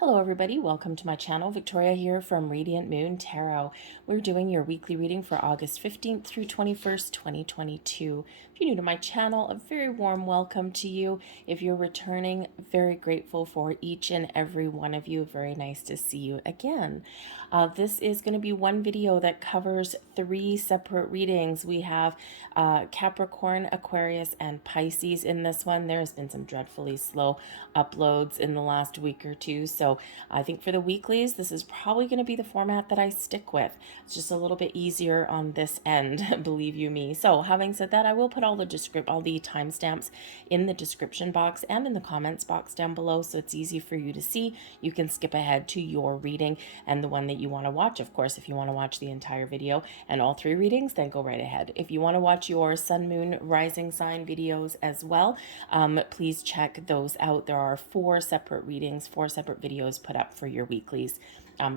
Hello everybody, welcome to my channel. Victoria here from Radiant Moon Tarot. We're doing your weekly reading for August 15th through 21st, 2022. If you're new to my channel, a very warm welcome to you. If you're returning, very grateful for each and every one of you. Very nice to see you again. This is going to be one video that covers three separate readings. We have Capricorn, Aquarius, and Pisces in this one. There's been some dreadfully slow uploads in the last week or two, so I think for the weeklies, this is probably going to be the format that I stick with. It's just a little bit easier on this end, believe you me. So having said that, I will put all the timestamps in the description box and in the comments box down below, so it's easy for you to see. You can skip ahead to your reading and the one that you want to watch. Of course, if you want to watch the entire video and all three readings, then go right ahead. If you want to watch your sun, moon, rising sign videos as well, please check those out. There are four separate readings, four separate videos put up for your weeklies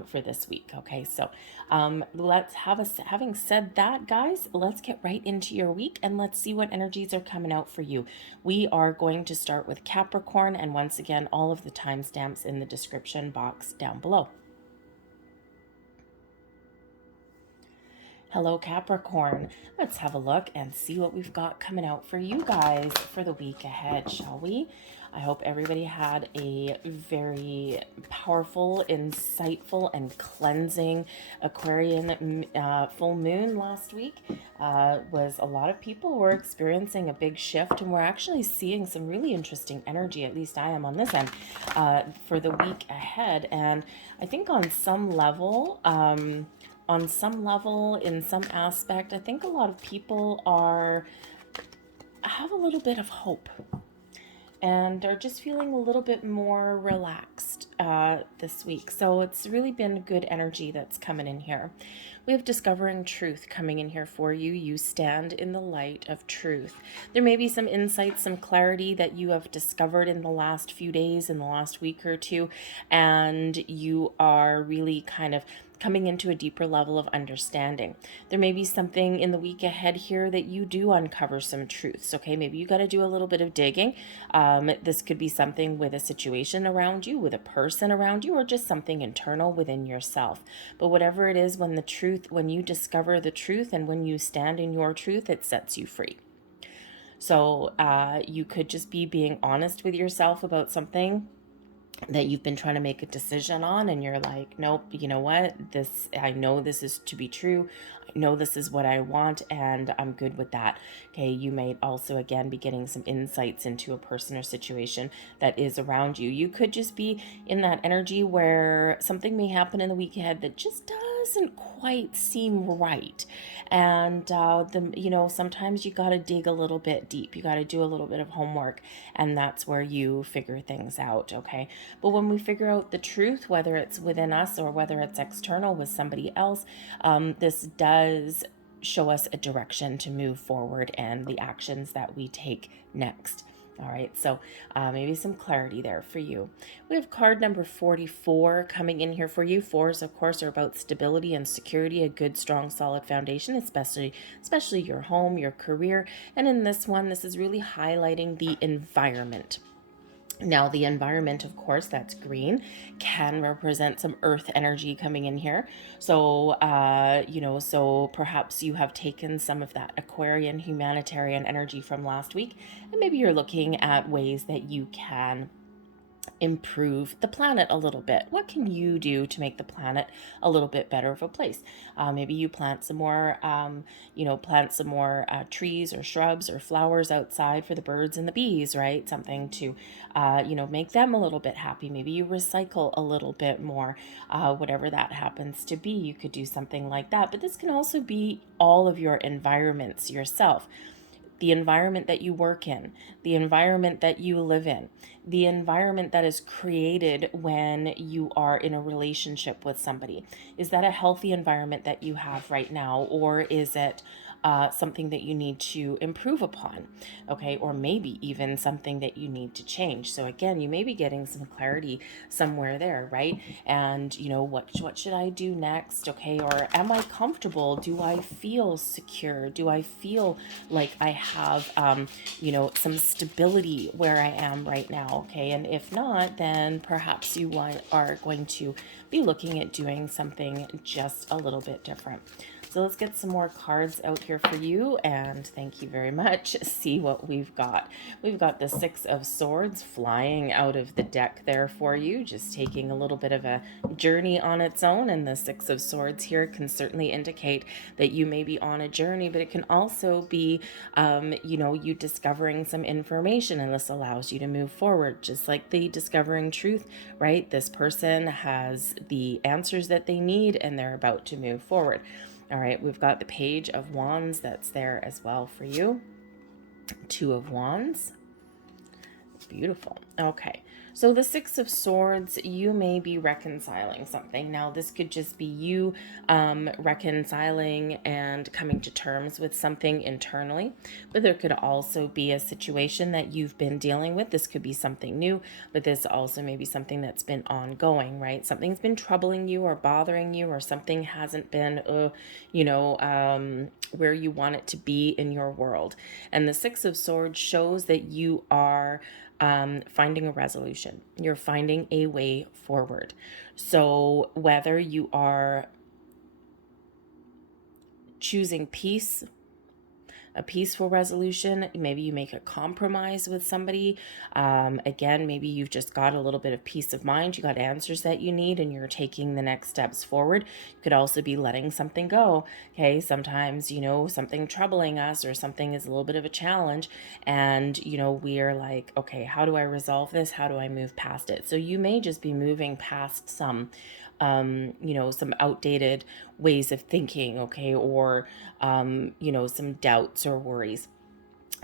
for this week. Okay, so having said that, guys, let's get right into your week and let's see what energies are coming out for you. We are going to start with Capricorn, and once again, all of the timestamps in the description box down below. Hello, Capricorn. Let's have a look and see what we've got coming out for you guys for the week ahead, shall we? I hope everybody had a very powerful, insightful, and cleansing Aquarian full moon last week. Was a lot of people were experiencing a big shift, and we're actually seeing some really interesting energy, at least I am on this end, for the week ahead. And I think on some level, in some aspect, I think a lot of people have a little bit of hope and are just feeling a little bit more relaxed this week. So it's really been good energy that's coming in here. We have discovering truth coming in here for you. You stand in the light of truth. There may be some insights, some clarity that you have discovered in the last few days, in the last week or two, and you are really kind of coming into a deeper level of understanding. There may be something in the week ahead here that you do uncover some truths, okay? Maybe you got to do a little bit of digging. This could be something with a situation around you, with a person around you, or just something internal within yourself. But whatever it is, when you discover the truth and when you stand in your truth, it sets you free. So you could just be being honest with yourself about something that you've been trying to make a decision on, and you're like, nope, you know what, I know this is to be true, I know this is what I want, and I'm good with that. Okay, you may also again be getting some insights into a person or situation that is around you. You could just be in that energy where something may happen in the week ahead that just doesn't quite seem right, and sometimes you got to dig a little bit deep, you got to do a little bit of homework, and that's where you figure things out. Okay, but when we figure out the truth, whether it's within us or whether it's external with somebody else, this does show us a direction to move forward and the actions that we take next. All right, so maybe some clarity there for you. We have card number 44 coming in here for you. Fours, of course, are about stability and security, a good, strong, solid foundation, especially your home, your career. And in this one, this is really highlighting the environment. Now, the environment, of course, that's green, can represent some earth energy coming in here. So, so perhaps you have taken some of that Aquarian humanitarian energy from last week, and maybe you're looking at ways that you can improve the planet a little bit. What can you do to make the planet a little bit better of a place? Maybe you plant some more, trees or shrubs or flowers outside for the birds and the bees, right? Something to, make them a little bit happy. Maybe you recycle a little bit more, whatever that happens to be. You could do something like that. But this can also be all of your environments yourself. The environment that you work in, the environment that you live in, the environment that is created when you are in a relationship with somebody. Is that a healthy environment that you have right now? Or is it something that you need to improve upon, okay, or maybe even something that you need to change. So again, you may be getting some clarity somewhere there, right? And what should I do next, okay? Or am I comfortable? Do I feel secure? Do I feel like I have some stability where I am right now, okay? And if not, then perhaps you are going to be looking at doing something just a little bit different. So let's get some more cards out here for you, and thank you very much. See what we've got. We've got the Six of Swords flying out of the deck there for you, just taking a little bit of a journey on its own. And the Six of Swords here can certainly indicate that you may be on a journey, but it can also be, you discovering some information, and this allows you to move forward, just like the discovering truth, right? This person has the answers that they need, and they're about to move forward. All right, we've got the Page of Wands that's there as well for you. Two of Wands. Beautiful. Okay. So the Six of Swords, you may be reconciling something. Now, this could just be you reconciling and coming to terms with something internally, but there could also be a situation that you've been dealing with. This could be something new, but this also may be something that's been ongoing, right? Something's been troubling you or bothering you, or something hasn't been, where you want it to be in your world. And the Six of Swords shows that you are finding a resolution. You're finding a way forward. So whether you are choosing peace, a peaceful resolution, maybe you make a compromise with somebody. Again, maybe you've just got a little bit of peace of mind. You got answers that you need, and you're taking the next steps forward. You could also be letting something go. Okay, sometimes something troubling us, or something is a little bit of a challenge, and we are like, okay, how do I resolve this? How do I move past it? So you may just be moving past some outdated ways of thinking, okay, or some doubts or worries.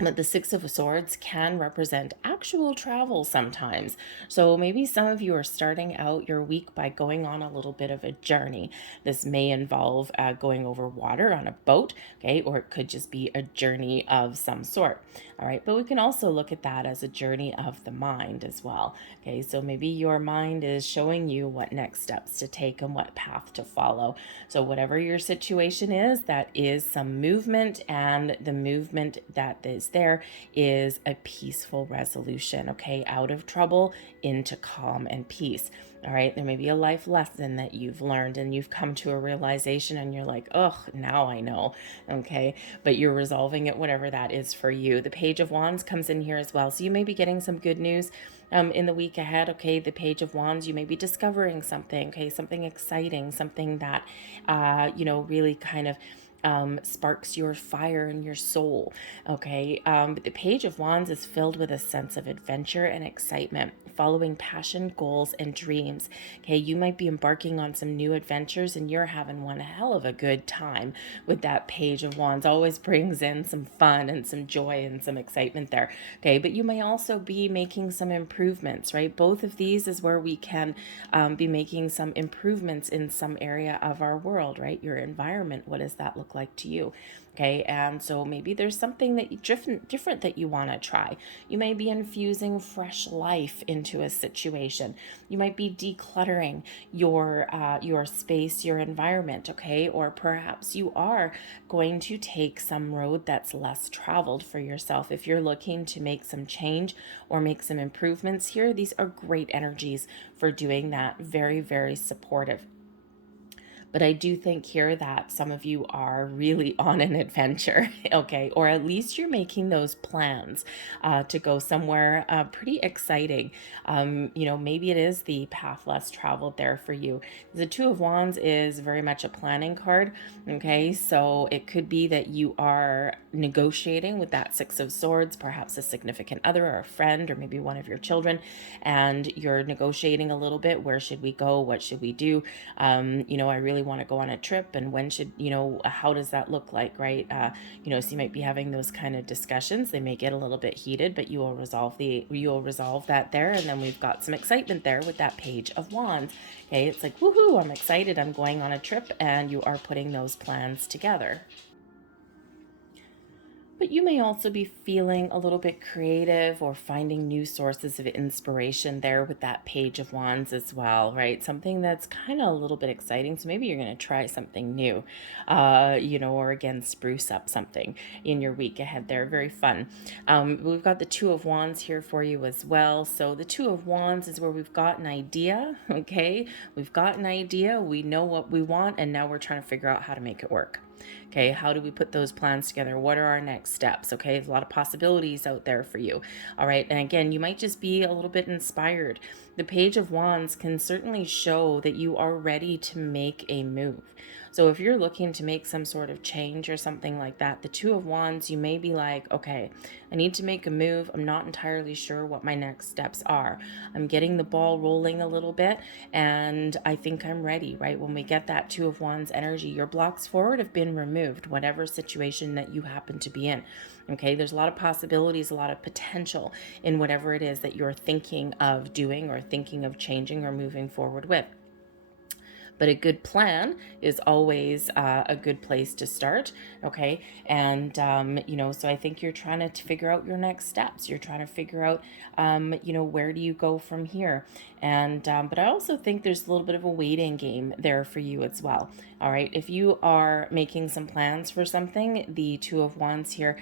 But the Six of Swords can represent actual travel sometimes. So maybe some of you are starting out your week by going on a little bit of a journey. This may involve going over water on a boat, okay, or it could just be a journey of some sort. All right, but we can also look at that as a journey of the mind as well. Okay, so maybe your mind is showing you what next steps to take and what path to follow. So whatever your situation is, that is some movement, and the movement that is there is a peaceful resolution, okay, out of trouble into calm and peace. All right, there may be a life lesson that you've learned, and you've come to a realization, and you're like, oh, now I know, okay, but you're resolving it, whatever that is for you. The Page of Wands comes in here as well, so you may be getting some good news in the week ahead, okay. The Page of Wands, you may be discovering something, okay, something exciting, something that really kind of sparks your fire in your soul, okay. But the Page of Wands is filled with a sense of adventure and excitement, following passion, goals, and dreams, okay. You might be embarking on some new adventures, and you're having one hell of a good time with that Page of Wands. Always brings in some fun and some joy and some excitement there, okay. But you may also be making some improvements, right? Both of these is where we can be making some improvements in some area of our world, right? Your environment, what does that look like to you? Okay, and so maybe there's something that different that you want to try. You may be infusing fresh life into a situation. You might be decluttering your space, your environment, okay? Or perhaps you are going to take some road that's less traveled for yourself. If you're looking to make some change or make some improvements here, these are great energies for doing that. Very, very supportive. But I do think here that some of you are really on an adventure, okay? Or at least you're making those plans to go somewhere pretty exciting. Maybe it is the path less traveled there for you. The Two of Wands is very much a planning card, okay? So it could be that you are negotiating with that Six of Swords, perhaps a significant other or a friend, or maybe one of your children, and you're negotiating a little bit. Where should we go? What should we do? I really want to go on a trip, and when should, how does that look like, right? So you might be having those kind of discussions. They may get a little bit heated, but you will resolve that there. And then we've got some excitement there with that Page of Wands. Okay, it's like, woohoo, I'm excited, I'm going on a trip, and you are putting those plans together. But you may also be feeling a little bit creative or finding new sources of inspiration there with that Page of Wands as well, right? Something that's kind of a little bit exciting. So maybe you're going to try something new, or again, spruce up something in your week ahead there. Very fun. We've got the Two of Wands here for you as well. So the Two of Wands is where we've got an idea, okay? We've got an idea, we know what we want, and now we're trying to figure out how to make it work. Okay, how do we put those plans together? What are our next steps? Okay, there's a lot of possibilities out there for you. All right, and again, you might just be a little bit inspired. The Page of Wands can certainly show that you are ready to make a move. So if you're looking to make some sort of change or something like that, the Two of Wands, you may be like, okay, I need to make a move. I'm not entirely sure what my next steps are. I'm getting the ball rolling a little bit, and I think I'm ready, right? When we get that Two of Wands energy, your blocks forward have been removed, whatever situation that you happen to be in. Okay, there's a lot of possibilities, a lot of potential in whatever it is that you're thinking of doing or thinking of changing or moving forward with. But a good plan is always a good place to start, okay? And, so I think you're trying to figure out your next steps. You're trying to figure out, where do you go from here? And, but I also think there's a little bit of a waiting game there for you as well, all right? If you are making some plans for something, the Two of Wands here,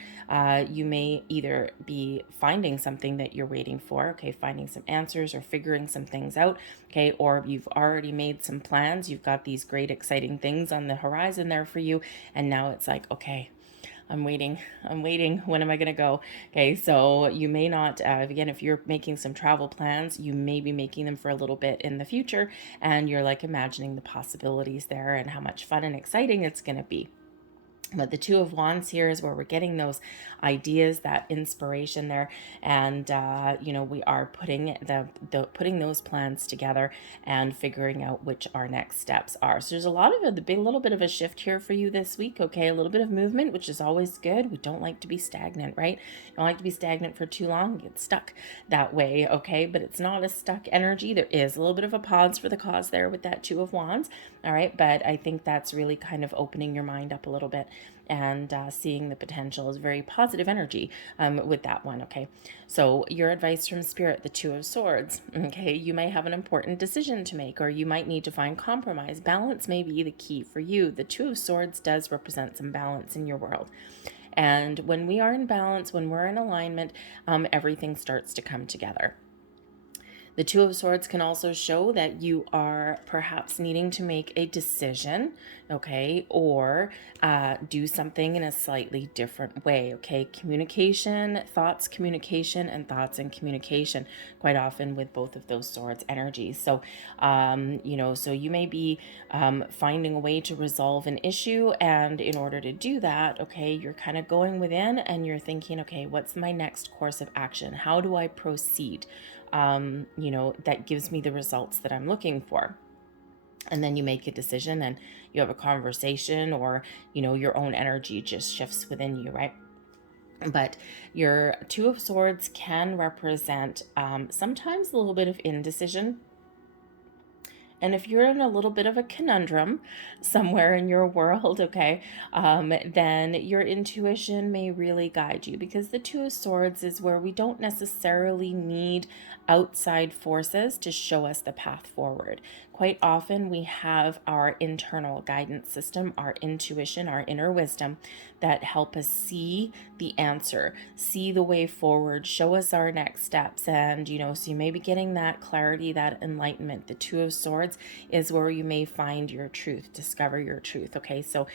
you may either be finding something that you're waiting for, okay, finding some answers or figuring some things out, okay, or you've already made some plans. You've got these great, exciting things on the horizon there for you. And now it's like, okay, I'm waiting. When am I going to go? Okay, so you may not, again, if you're making some travel plans, you may be making them for a little bit in the future. And you're like imagining the possibilities there and how much fun and exciting it's going to be. But the Two of Wands here is where we're getting those ideas, that inspiration there, and we are putting putting those plans together and figuring out which our next steps are. So there's a little bit of a shift here for you this week. Okay, a little bit of movement, which is always good. We don't like to be stagnant, right? You don't like to be stagnant for too long. You get stuck that way. Okay, but it's not a stuck energy. There is a little bit of a pause for the cause there with that Two of Wands. All right, but I think that's really kind of opening your mind up a little bit and seeing the potential is very positive energy with that one. Okay, so your advice from Spirit, the Two of Swords. Okay, you may have an important decision to make, or you might need to find compromise. Balance may be the key for you. The Two of Swords does represent some balance in your world. And when we are in balance, when we're in alignment, everything starts to come together. The Two of Swords can also show that you are perhaps needing to make a decision, okay, or do something in a slightly different way, okay? Communication, thoughts, communication, and thoughts and communication, quite often with both of those swords energies. So, so you may be finding a way to resolve an issue, and in order to do that, okay, you're kind of going within and you're thinking, okay, what's my next course of action? How do I proceed? That gives me the results that I'm looking for. And then you make a decision and you have a conversation, or, your own energy just shifts within you, right? But your Two of Swords can represent sometimes a little bit of indecision. And if you're in a little bit of a conundrum somewhere in your world, okay, then your intuition may really guide you, because the Two of Swords is where we don't necessarily need outside forces to show us the path forward. Quite often we have our internal guidance system, our intuition, our inner wisdom that help us see the answer, see the way forward, show us our next steps. And, so you may be getting that clarity, that enlightenment. The Two of Swords is where you may find your truth, discover your truth. Okay, so,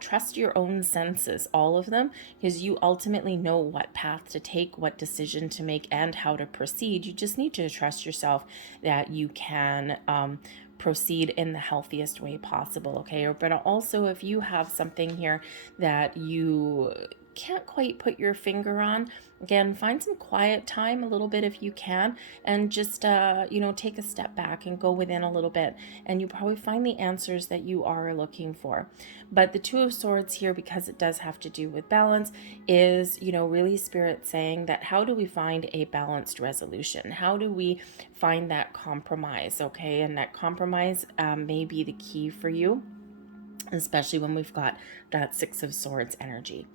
trust your own senses, all of them, because you ultimately know what path to take, what decision to make, and how to proceed. You just need to trust yourself that you can proceed in the healthiest way possible. Okay, but also if you have something here that you can't quite put your finger on, again, find some quiet time a little bit if you can, and just take a step back and go within a little bit, and you probably find the answers that you are looking for. But the Two of Swords here, because it does have to do with balance, is really Spirit saying that how do we find a balanced resolution? How do we find that compromise? Okay, and that compromise may be the key for you, especially when we've got that Six of Swords energy.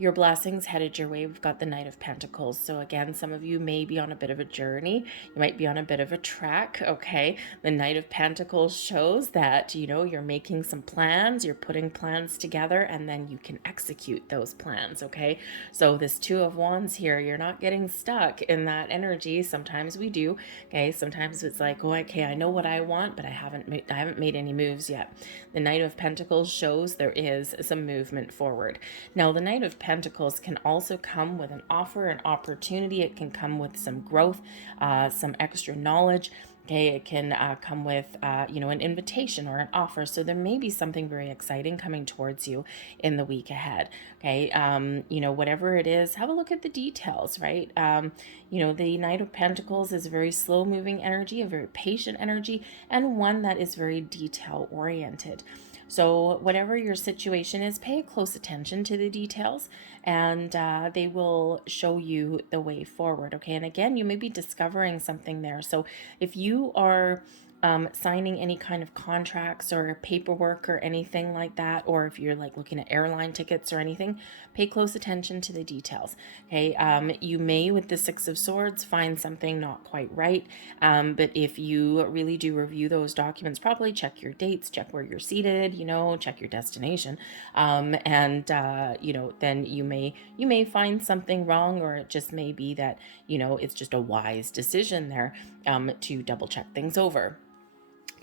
your blessings headed your way. We've got the Knight of Pentacles. So again, some of you may be on a bit of a journey. You might be on a bit of a track, okay? The Knight of Pentacles shows that, you know, you're making some plans, you're putting plans together, and then you can execute those plans, okay? So this Two of Wands here, you're not getting stuck in that energy. Sometimes we do, okay? Sometimes it's like, oh, okay, I know what I want, but I haven't made any moves yet. The Knight of Pentacles shows there is some movement forward. Now, the Knight of Pentacles can also come with an offer, an opportunity. It can come with some growth, some extra knowledge. Okay, it can come with, you know, an invitation or an offer. So there may be something very exciting coming towards you in the week ahead. Okay, you know, whatever it is, have a look at the details, right? You know, the Knight of Pentacles is a very slow-moving energy, a very patient energy, and one that is very detail-oriented. So whatever your situation is, pay close attention to the details, and they will show you the way forward, okay? And again, you may be discovering something there. So if you are signing any kind of contracts or paperwork or anything like that, or if you're like looking at airline tickets or anything, pay close attention to the details, okay? You may, with the Six of Swords, find something not quite right, but if you really do review those documents, probably check your dates, check where you're seated, you know, check your destination, and you know, then you may find something wrong, or it just may be that, you know, it's just a wise decision there to double check things over.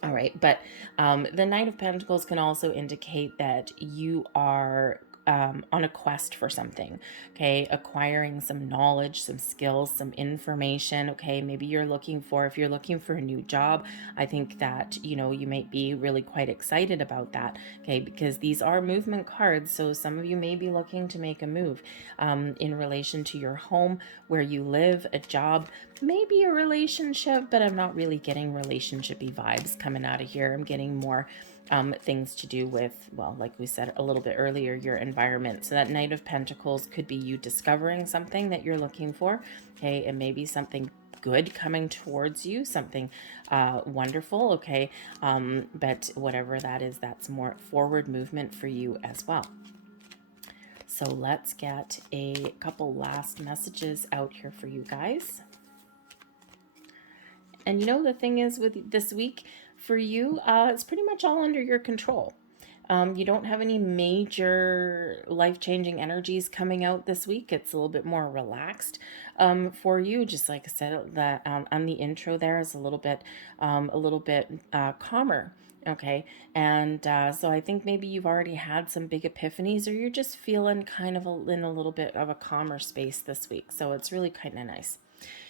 All right, but the Knight of Pentacles can also indicate that you are on a quest for something, okay? Acquiring some knowledge, some skills, some information, okay? Maybe if you're looking for a new job, I think that, you know, you might be really quite excited about that, okay? Because these are movement cards, so some of you may be looking to make a move in relation to your home, where you live, a job, maybe a relationship, but I'm not really getting relationship-y vibes coming out of here. I'm getting more things to do with, well, like we said a little bit earlier, your environment. So that Knight of Pentacles could be you discovering something that you're looking for, okay? It may be something good coming towards you, something wonderful, okay? But whatever that is, that's more forward movement for you as well. So let's get a couple last messages out here for you guys. And you know, the thing is with this week for you, it's pretty much all under your control. You don't have any major life-changing energies coming out this week. It's a little bit more relaxed for you. Just like I said, that on the intro there is a little bit calmer. Okay, and so I think maybe you've already had some big epiphanies, or you're just feeling kind of in a little bit of a calmer space this week. So it's really kind of nice.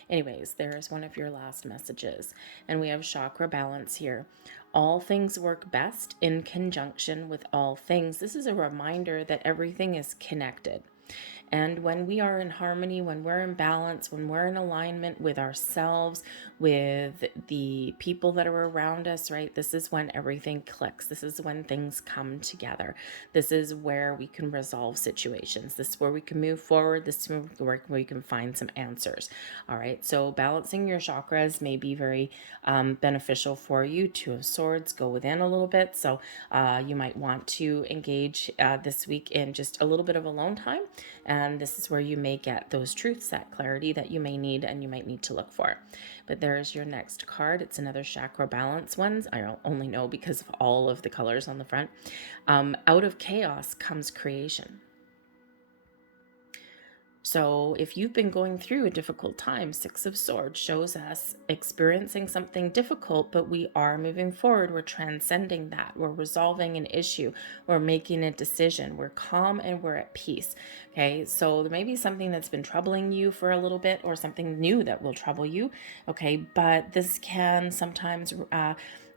Anyways, there's one of your last messages, and we have chakra balance here. All things work best in conjunction with all things. This is a reminder that everything is connected. And when we are in harmony, when we're in balance, when we're in alignment with ourselves, with the people that are around us, right? This is when everything clicks. This is when things come together. This is where we can resolve situations. This is where we can move forward. This is where we can find some answers. All right. So balancing your chakras may be very beneficial for you. Two of Swords, go within a little bit. So you might want to engage this week in just a little bit of alone time. And this is where you may get those truths, that clarity that you may need and you might need to look for. But there's your next card. It's another chakra balance one. I only know because of all of the colors on the front. Out of chaos comes creation. So if you've been going through a difficult time, Six of Swords shows us experiencing something difficult, but we are moving forward. We're transcending that. We're resolving an issue. We're making a decision. We're calm and we're at peace. Okay, so there may be something that's been troubling you for a little bit, or something new that will trouble you. Okay, but this can sometimes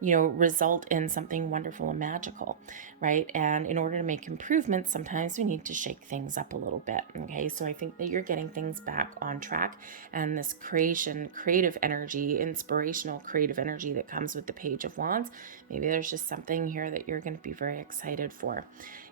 result in something wonderful and magical, right? And in order to make improvements, sometimes we need to shake things up a little bit, okay? So I think that you're getting things back on track, and this creative energy, inspirational creative energy that comes with the Page of Wands, maybe there's just something here that you're going to be very excited for.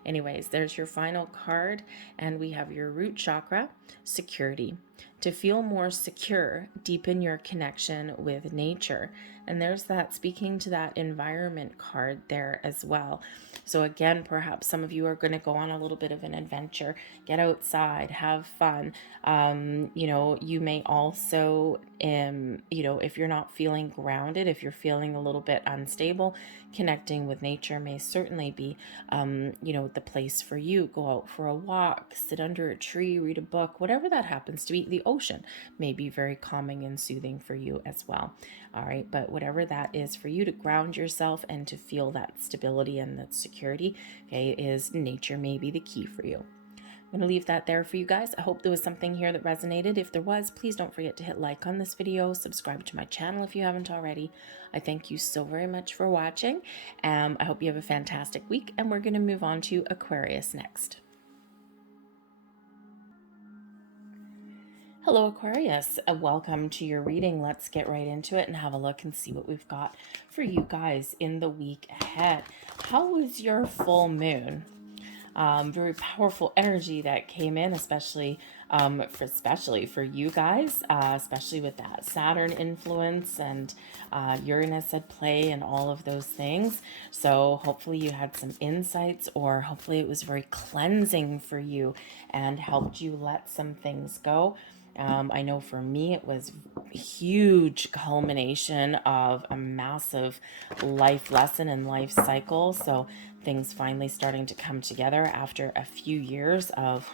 Anyways, there's your final card, and we have your root chakra, security. to feel more secure, deepen your connection with nature. And there's that speaking to that environment card there as well. So again, perhaps some of you are going to go on a little bit of an adventure, get outside, have fun. You may also, if you're not feeling grounded, if you're feeling a little bit unstable, connecting with nature may certainly be, the place for you. Go out for a walk, sit under a tree, read a book, whatever that happens to be. The ocean may be very calming and soothing for you as well. All right, but whatever that is for you to ground yourself and to feel that stability and that security, okay, is nature may be the key for you. I'm going to leave that there for you guys. I hope there was something here that resonated. If there was, please don't forget to hit like on this video, subscribe to my channel if you haven't already. I thank you so very much for watching. I hope you have a fantastic week, and we're going to move on to Aquarius next. Hello Aquarius, welcome to your reading. Let's get right into it and have a look and see what we've got for you guys in the week ahead. How was your full moon? Very powerful energy that came in, especially for you guys, especially with that Saturn influence and Uranus at play and all of those things. So hopefully you had some insights, or hopefully it was very cleansing for you and helped you let some things go. I know for me it was a huge culmination of a massive life lesson and life cycle. So things finally starting to come together after a few years of,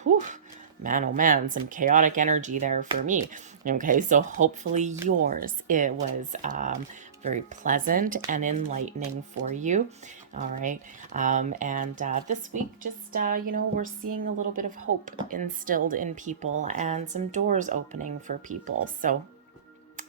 man, oh man, some chaotic energy there for me. Okay, so hopefully yours, it was very pleasant and enlightening for you. All right. This week, just, we're seeing a little bit of hope instilled in people and some doors opening for people. So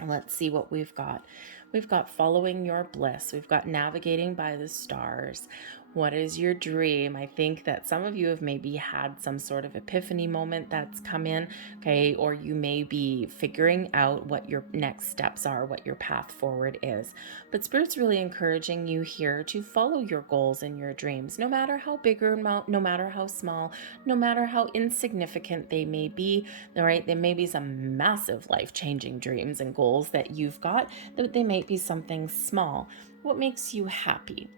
let's see what we've got. We've got following your bliss. We've got navigating by the stars. What is your dream? I think that some of you have maybe had some sort of epiphany moment that's come in, okay? Or you may be figuring out what your next steps are, what your path forward is. But Spirit's really encouraging you here to follow your goals and your dreams, no matter how big or no matter how small, no matter how insignificant they may be, all right? There may be some massive life-changing dreams and goals that you've got, that they may be something small. What makes you happy?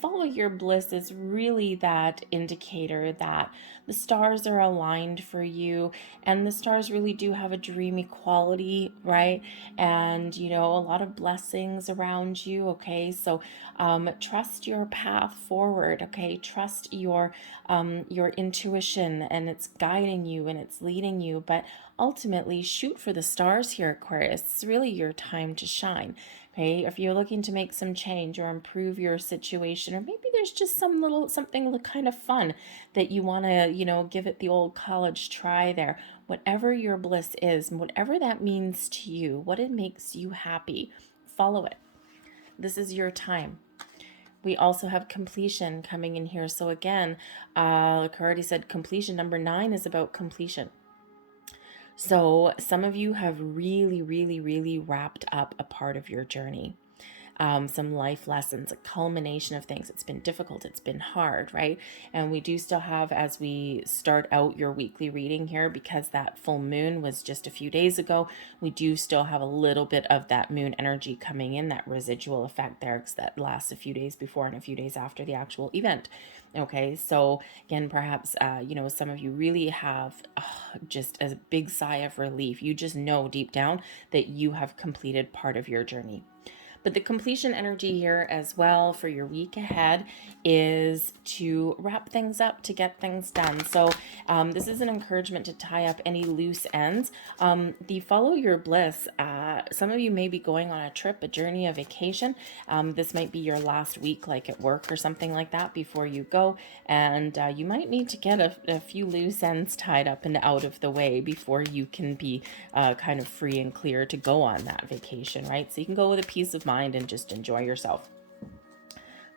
Follow your bliss is really that indicator that the stars are aligned for you, and the stars really do have a dreamy quality, right? And a lot of blessings around you. Okay, so trust your path forward. Okay, trust your intuition, and it's guiding you and it's leading you. But ultimately, shoot for the stars here, Aquarius. It's really your time to shine. Okay, if you're looking to make some change or improve your situation, or maybe there's just something kind of fun that you want to, give it the old college try there. Whatever your bliss is, and whatever that means to you, what it makes you happy, follow it. This is your time. We also have completion coming in here. So again, like I already said, completion number 9 is about completion. So some of you have really, really, really wrapped up a part of your journey. Some life lessons, a culmination of things. It's been difficult. It's been hard, right? And we do still have, as we start out your weekly reading here, because that full moon was just a few days ago, we do still have a little bit of that moon energy coming in, that residual effect there, because that lasts a few days before and a few days after the actual event. Okay, so again, perhaps, some of you really have just a big sigh of relief. You just know deep down that you have completed part of your journey. But the completion energy here as well for your week ahead is to wrap things up, to get things done. So this is an encouragement to tie up any loose ends. The follow your bliss. Some of you may be going on a trip, a journey, a vacation. This might be your last week, like at work or something like that, before you go. And you might need to get a few loose ends tied up and out of the way before you can be kind of free and clear to go on that vacation, right? So you can go with a peace of mind and just enjoy yourself.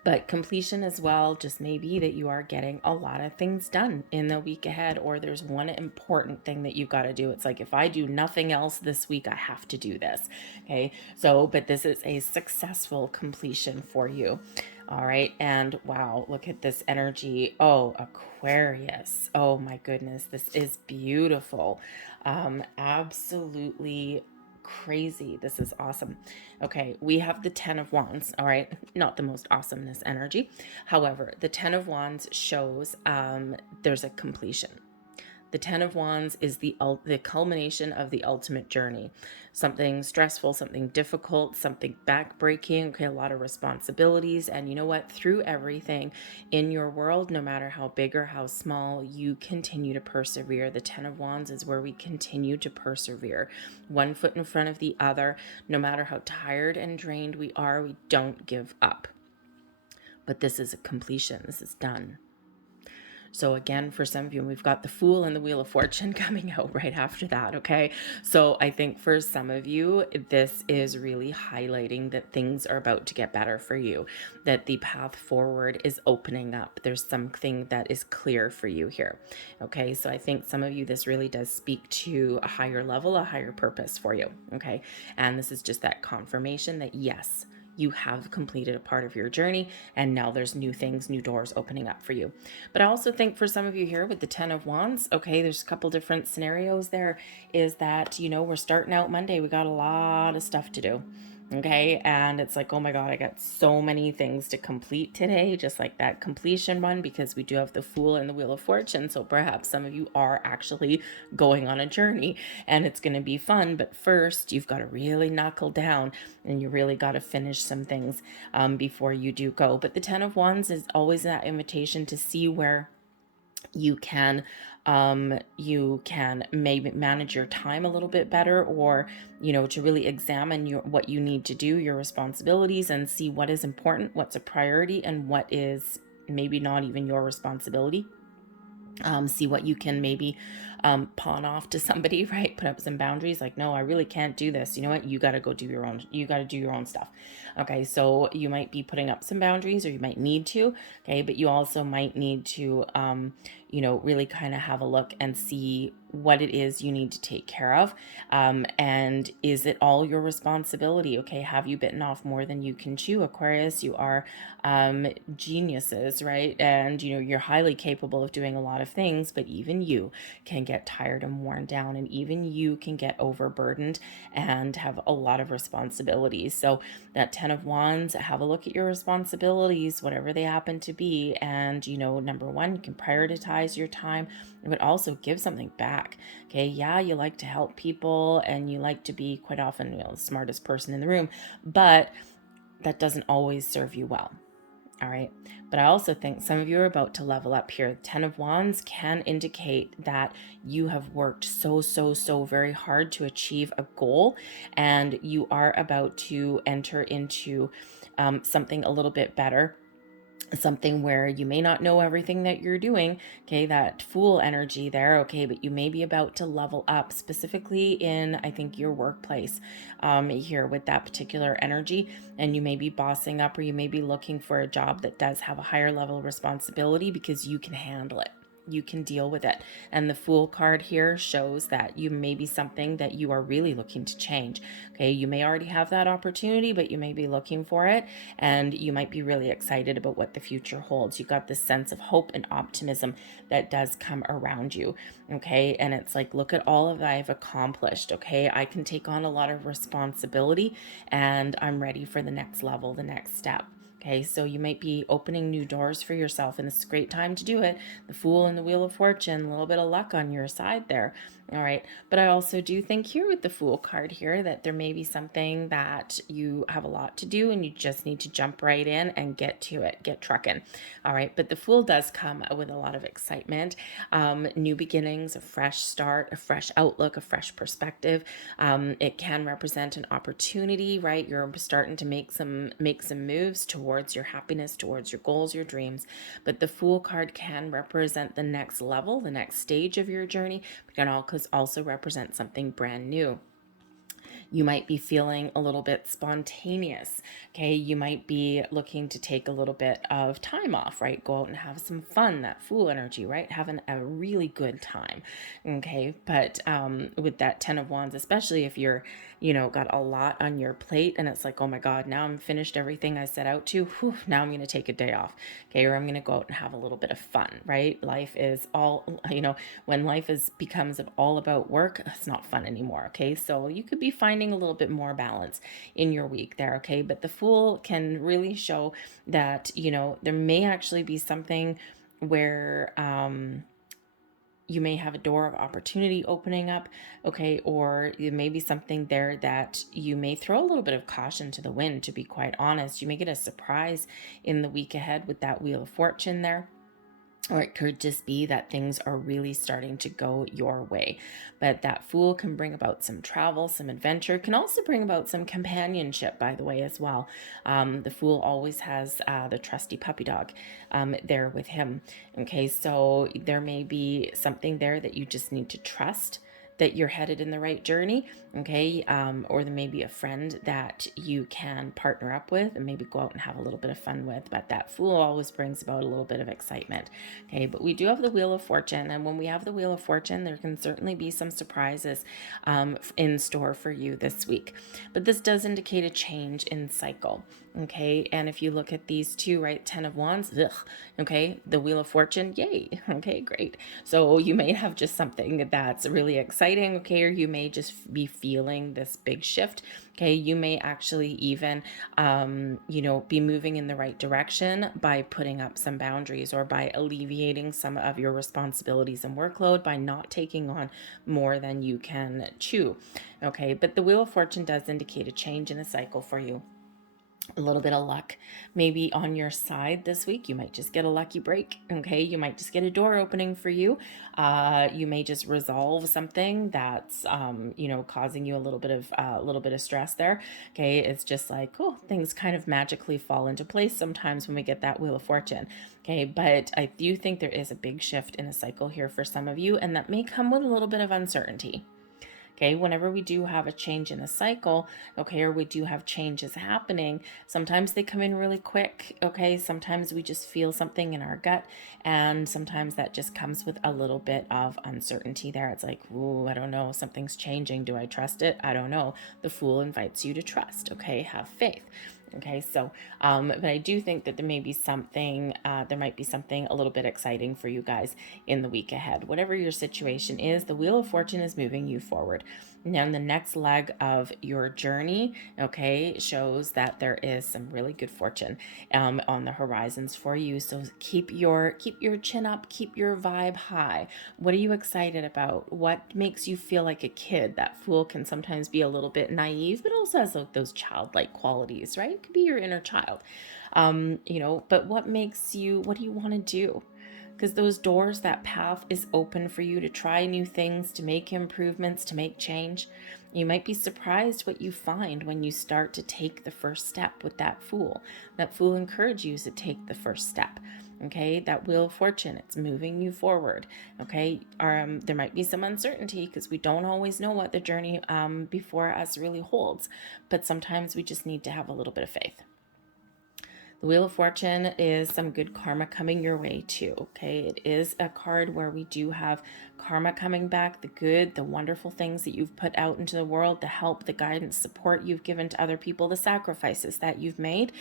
But completion as well just may be that you are getting a lot of things done in the week ahead, or there's one important thing that you've got to do. It's like, if I do nothing else this week, I have to do this. Okay, so but this is a successful completion for you. All right. And wow, look at this energy. Oh, Aquarius. Oh my goodness. This is beautiful. Absolutely crazy. This is awesome. Okay. We have the 10 of Wands. All right. Not the most awesomeness energy. However, the 10 of Wands shows there's a completion. The Ten of Wands is the culmination of the ultimate journey. Something stressful, something difficult, something backbreaking, okay, a lot of responsibilities. And you know what? Through everything in your world, no matter how big or how small, you continue to persevere. The Ten of Wands is where we continue to persevere. One foot in front of the other. No matter how tired and drained we are, we don't give up. But this is a completion. This is done. So again, for some of you, we've got the Fool and the Wheel of Fortune coming out right after that, okay? So I think for some of you, this is really highlighting that things are about to get better for you, that the path forward is opening up. There's something that is clear for you here, okay? So I think some of you, this really does speak to a higher level, a higher purpose for you, okay? And this is just that confirmation that yes, you have completed a part of your journey, and now there's new things, new doors opening up for you. But I also think for some of you here with the 10 of Wands, okay, there's a couple different scenarios there, is that, you know, we're starting out Monday. We got a lot of stuff to do. Okay, and it's like, oh my God, I got so many things to complete today, just like that completion one, because we do have the Fool and the Wheel of Fortune. So perhaps some of you are actually going on a journey and it's going to be fun. But first, you've got to really knuckle down and you really got to finish some things before you do go. But the 10 of Wands is always that invitation to see where you can maybe manage your time a little bit better, or you know, to really examine what you need to do, your responsibilities, and see what is important, what's a priority, and what is maybe not even your responsibility. See what you can maybe pawn off to somebody, right? Put up some boundaries like, no, I really can't do this. You know what? You got to go do your own, you got to do your own stuff. Okay. So you might be putting up some boundaries, or you might need to, okay. But you also might need to, you know, really kind of have a look and see what it is you need to take care of. And is it all your responsibility? Okay. Have you bitten off more than you can chew? Aquarius, you are geniuses, right? And, you know, you're highly capable of doing a lot of things, but even you can get tired and worn down, and even you can get overburdened and have a lot of responsibilities. So that 10 of Wands, have a look at your responsibilities, whatever they happen to be. And, you know, number one, you can prioritize your time, but also give something back. Okay. Yeah. You like to help people and you like to be quite often, you know, the smartest person in the room, but that doesn't always serve you well. All right. But I also think some of you are about to level up here. 10 of Wands can indicate that you have worked so very hard to achieve a goal, and you are about to enter into something a little bit better. Something where you may not know everything that you're doing, okay, that Fool energy there, okay, but you may be about to level up, specifically in, I think, your workplace here with that particular energy, and you may be bossing up, or you may be looking for a job that does have a higher level of responsibility because you can handle it. You can deal with it. And the Fool card here shows that you may be something that you are really looking to change. Okay, you may already have that opportunity, but you may be looking for it, and you might be really excited about what the future holds. You got this sense of hope and optimism that does come around you. Okay, and it's like, look at all of that I've accomplished. Okay, I can take on a lot of responsibility, and I'm ready for the next level, the next step. Okay, so you might be opening new doors for yourself, and it's a great time to do it. The Fool and the Wheel of Fortune, a little bit of luck on your side there. All right, but I also do think here with the Fool card here that there may be something that you have a lot to do and you just need to jump right in and get to it, get trucking. All right, but the Fool does come with a lot of excitement, new beginnings, a fresh start, a fresh outlook, a fresh perspective. It can represent an opportunity, right? You're starting to make some moves towards your happiness, towards your goals, your dreams. But the Fool card can represent the next level, the next stage of your journey, but can also represent something brand new. You might be feeling a little bit spontaneous. Okay. You might be looking to take a little bit of time off, right? Go out and have some fun, that Fool energy, right? Having a really good time. Okay. But with that 10 of Wands, especially if you're, got a lot on your plate and it's like, oh my God, now I'm finished everything I set out to. Whew, now I'm going to take a day off. Okay. Or I'm going to go out and have a little bit of fun, right? Life is all, when life becomes all about work, it's not fun anymore. Okay. So you could be finding a little bit more balance in your week there. Okay. But the Fool can really show that, there may actually be something where, you may have a door of opportunity opening up, okay, or there may be something there that you may throw a little bit of caution to the wind, to be quite honest. You may get a surprise in the week ahead with that Wheel of Fortune there. Or it could just be that things are really starting to go your way. But that Fool can bring about some travel, some adventure, can also bring about some companionship, by the way, as well. The Fool always has the trusty puppy dog there with him. Okay, so there may be something there that you just need to trust that you're headed in the right journey, okay? Or there may be a friend that you can partner up with and maybe go out and have a little bit of fun with. But that Fool always brings about a little bit of excitement, okay? But we do have the Wheel of Fortune, and when we have the Wheel of Fortune, there can certainly be some surprises in store for you this week. But this does indicate a change in cycle, okay? And if you look at these two, right, 10 of Wands, ugh, okay, the Wheel of Fortune, yay, okay, great. So you may have just something that's really exciting, okay, or you may just be feeling this big shift, okay? You may actually even, be moving in the right direction by putting up some boundaries or by alleviating some of your responsibilities and workload by not taking on more than you can chew, okay? But the Wheel of Fortune does indicate a change in a cycle for you. A little bit of luck maybe on your side this week. You might just get a lucky break, okay? You might just get a door opening for you. You may just resolve something that's causing you a little bit of stress there, okay? It's just like, cool, things kind of magically fall into place sometimes when we get that Wheel of Fortune, okay? But I do think there is a big shift in a cycle here for some of you, and that may come with a little bit of uncertainty. Okay, whenever we do have a change in a cycle, okay, or we do have changes happening, sometimes they come in really quick, okay? Sometimes we just feel something in our gut, and sometimes that just comes with a little bit of uncertainty there. It's like, ooh, I don't know, something's changing. Do I trust it? I don't know. The Fool invites you to trust, okay? Have faith. Okay, so, but I do think that there might be something a little bit exciting for you guys in the week ahead. Whatever your situation is, the Wheel of Fortune is moving you forward. Now, the next leg of your journey, okay, shows that there is some really good fortune on the horizons for you. So keep your chin up, keep your vibe high. What are you excited about? What makes you feel like a kid? That Fool can sometimes be a little bit naive, but also has like those childlike qualities, right? It could be your inner child. But what do you want to do? Because those doors, that path is open for you to try new things, to make improvements, to make change. You might be surprised what you find when you start to take the first step with that Fool. That Fool encourages you to take the first step. Okay, that Wheel of Fortune, it's moving you forward. Okay, there might be some uncertainty because we don't always know what the journey before us really holds, but sometimes we just need to have a little bit of faith. The Wheel of Fortune is some good karma coming your way too, okay? It is a card where we do have karma coming back, the good, the wonderful things that you've put out into the world, the help, the guidance, support you've given to other people, the sacrifices that you've made.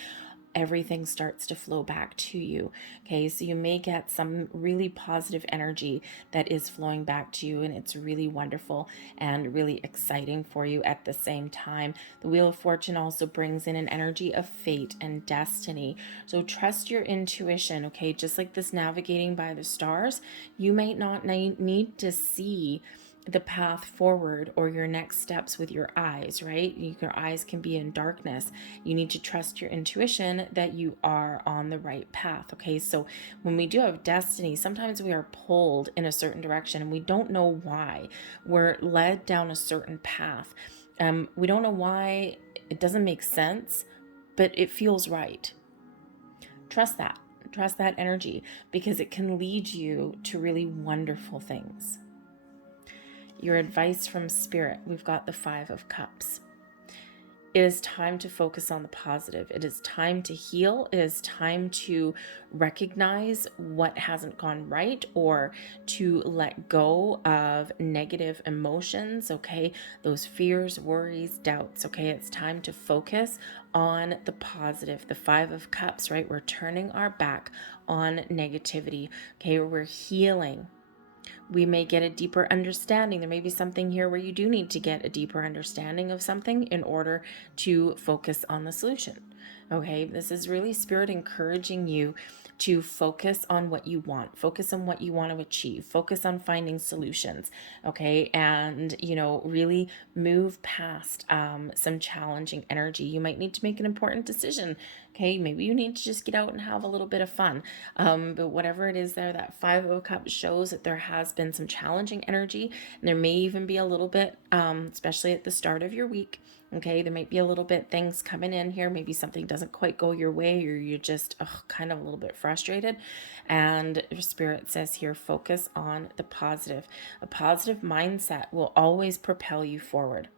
Everything starts to flow back to you. Okay, so you may get some really positive energy that is flowing back to you, and it's really wonderful and really exciting for you at the same time. The Wheel of Fortune also brings in an energy of fate and destiny. So trust your intuition, okay? Just like this navigating by the stars, you might not need to see the path forward or your next steps with your eyes, right? Your eyes can be in darkness. You need to trust your intuition that you are on the right path, okay? So when we do have destiny, sometimes we are pulled in a certain direction and we don't know why. We're led down a certain path. We don't know why. It doesn't make sense, but it feels right. Trust that. Trust that energy because it can lead you to really wonderful things. Your advice from Spirit, we've got the 5 of Cups. It is time to focus on the positive. It is time to heal. It is time to recognize what hasn't gone right, or to let go of negative emotions, okay? Those fears, worries, doubts, okay? It's time to focus on the positive. The Five of Cups, right? We're turning our back on negativity, okay? We're healing. We may get a deeper understanding. There may be something here where you do need to get a deeper understanding of something in order to focus on the solution. Okay, this is really Spirit encouraging you to focus on what you want, focus on what you want to achieve, focus on finding solutions. Okay, and really move past some challenging energy. You might need to make an important decision. Okay, maybe you need to just get out and have a little bit of fun. But whatever it is there, that Five of Cups shows that there has been some challenging energy, and there may even be a little bit, especially at the start of your week. Okay, there might be a little bit things coming in here. Maybe something doesn't quite go your way, or you're just kind of a little bit frustrated. And your Spirit says here, focus on the positive. A positive mindset will always propel you forward.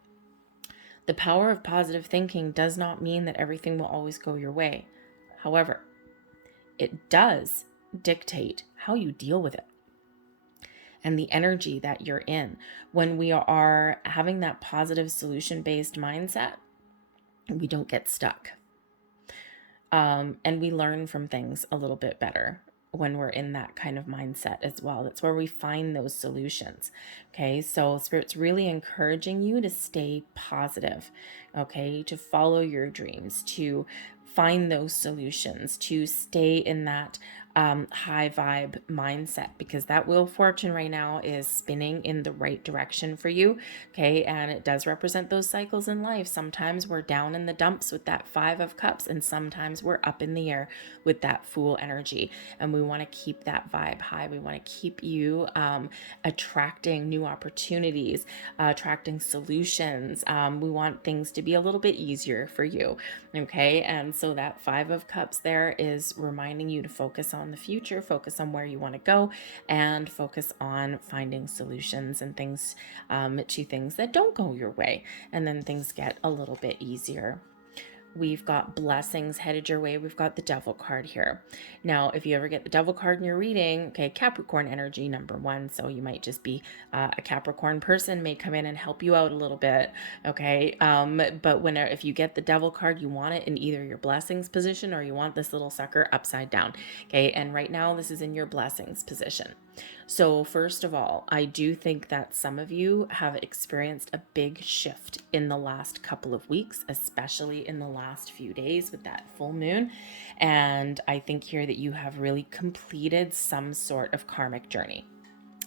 The power of positive thinking does not mean that everything will always go your way. However, it does dictate how you deal with it and the energy that you're in. When we are having that positive solution-based mindset, we don't get stuck. And we learn from things a little bit better when we're in that kind of mindset as well. That's where we find those solutions. Okay, so Spirit's really encouraging you to stay positive, okay, to follow your dreams, to find those solutions, to stay in that high vibe mindset, because that Wheel of Fortune right now is spinning in the right direction for you. Okay, and it does represent those cycles in life. Sometimes we're down in the dumps with that Five of Cups, and sometimes we're up in the air with that Fool energy. And we want to keep that vibe high. We want to keep you attracting new opportunities, attracting solutions. We want things to be a little bit easier for you. Okay, and so that Five of Cups there is reminding you to focus on the future, focus on where you want to go, and focus on finding solutions and things to things that don't go your way, and then things get a little bit easier. We've got blessings headed your way. We've got the Devil card here. Now, if you ever get the Devil card in your reading, okay, Capricorn energy, number one. So you might just be a Capricorn person, may come in and help you out a little bit, okay? But if you get the Devil card, you want it in either your blessings position, or you want this little sucker upside down, okay? And right now, this is in your blessings position. So first of all, I do think that some of you have experienced a big shift in the last couple of weeks, especially in the last few days with that full moon. And I think here that you have really completed some sort of karmic journey.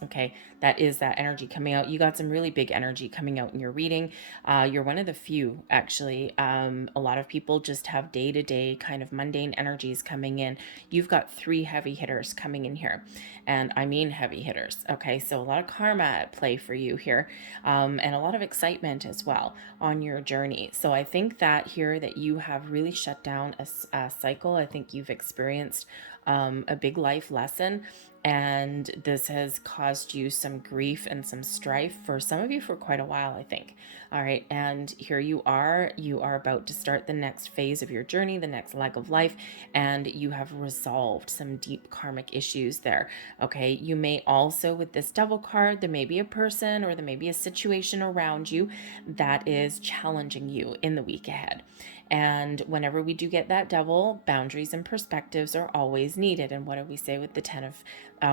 Okay, that is that energy coming out. You got some really big energy coming out in your reading. You're one of the few, actually. A lot of people just have day-to-day kind of mundane energies coming in. You've got 3 heavy hitters coming in here, and I mean heavy hitters. Okay, so a lot of karma at play for you here, and a lot of excitement as well on your journey. So I think that here that you have really shut down a cycle. I think you've experienced a big life lesson, and this has caused you some grief and some strife for some of you for quite a while, I think. All right, and here you are about to start the next phase of your journey, the next leg of life, and you have resolved some deep karmic issues there. Okay, you may also, with this Devil card, there may be a person or there may be a situation around you that is challenging you in the week ahead. And whenever we do get that Devil, boundaries and perspectives are always needed. And what do we say with the 10 of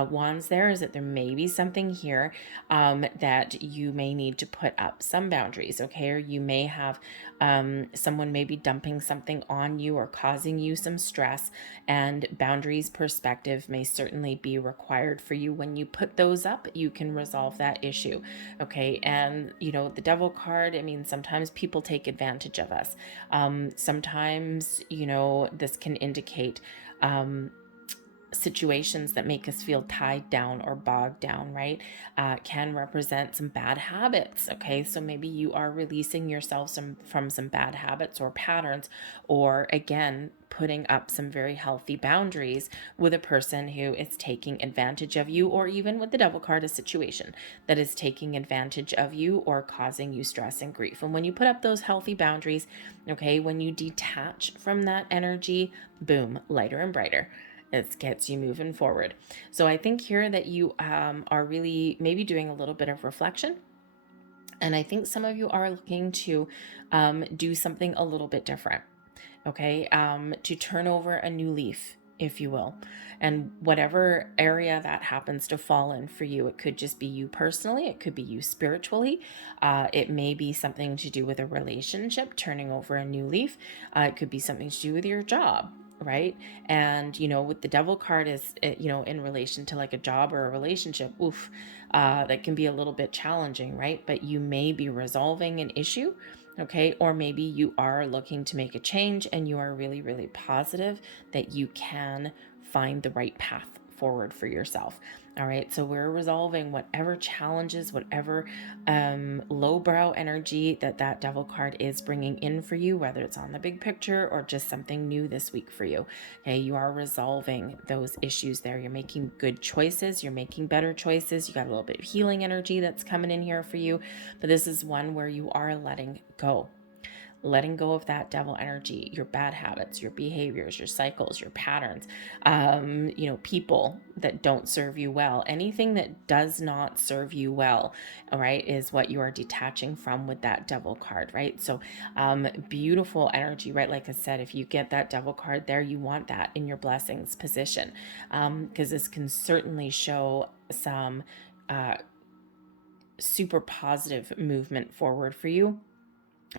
Wands there is that there may be something here that you may need to put up some boundaries, okay? Or you may have someone maybe dumping something on you or causing you some stress, and boundaries, perspective may certainly be required for you. When you put those up, you can resolve that issue, okay? And, the Devil card, I mean, sometimes people take advantage of us. Sometimes, this can indicate situations that make us feel tied down or bogged down, right? Can represent some bad habits. Okay, so maybe you are releasing yourself from some bad habits or patterns, or again, putting up some very healthy boundaries with a person who is taking advantage of you, or even with the devil card, a situation that is taking advantage of you or causing you stress and grief. And when you put up those healthy boundaries, okay, when you detach from that energy, boom, lighter and brighter. It gets you moving forward. So I think here that you are really maybe doing a little bit of reflection. And I think some of you are looking to do something a little bit different. Okay, to turn over a new leaf, if you will. And whatever area that happens to fall in for you, it could just be you personally, it could be you spiritually, it may be something to do with a relationship, turning over a new leaf, it could be something to do with your job, right? And with the devil card is in relation to like a job or a relationship, that can be a little bit challenging, right? But you may be resolving an issue. Okay, or maybe you are looking to make a change and you are really, really positive that you can find the right path forward for yourself. All right, so we're resolving whatever challenges, whatever lowbrow energy that devil card is bringing in for you, whether it's on the big picture or just something new this week for you. Okay, you are resolving those issues there. You're making good choices. You're making better choices. You got a little bit of healing energy that's coming in here for you, but this is one where you are letting go of that devil energy, your bad habits, your behaviors, your cycles, your patterns, people that don't serve you well, anything that does not serve you well, all right, is what you are detaching from with that devil card, right? So beautiful energy, right? Like I said, if you get that devil card there, you want that in your blessings position, because this can certainly show some super positive movement forward for you,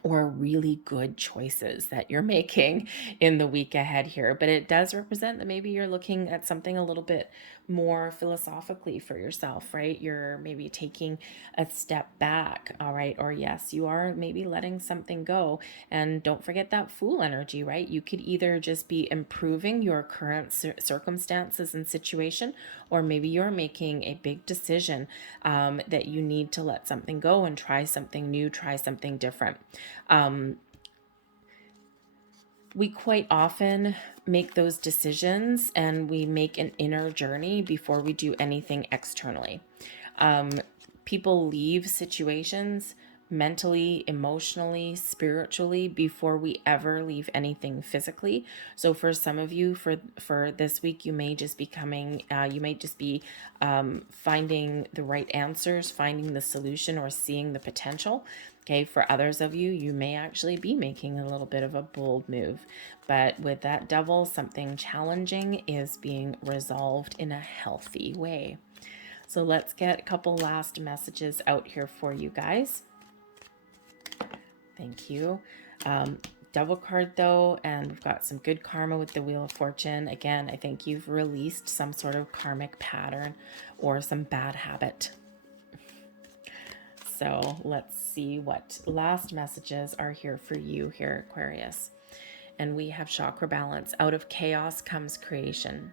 or really good choices that you're making in the week ahead here. But it does represent that maybe you're looking at something a little bit more philosophically for yourself, right? You're maybe taking a step back, all right? Or yes, you are maybe letting something go. And don't forget that Fool energy, right? You could either just be improving your current circumstances and situation, or maybe you're making a big decision that you need to let something go and try something new, try something different. We quite often make those decisions and we make an inner journey before we do anything externally. People leave situations mentally, emotionally, spiritually before we ever leave anything physically. So for some of you, for this week, you may just be finding the right answers, finding the solution, or seeing the potential. Okay, for others of you, you may actually be making a little bit of a bold move. But with that devil, something challenging is being resolved in a healthy way. So let's get a couple last messages out here for you guys. Thank you. Devil card though, and we've got some good karma with the Wheel of Fortune. Again, I think you've released some sort of karmic pattern or some bad habit. So let's see what last messages are here for you here, Aquarius. And we have chakra balance. Out of chaos comes creation.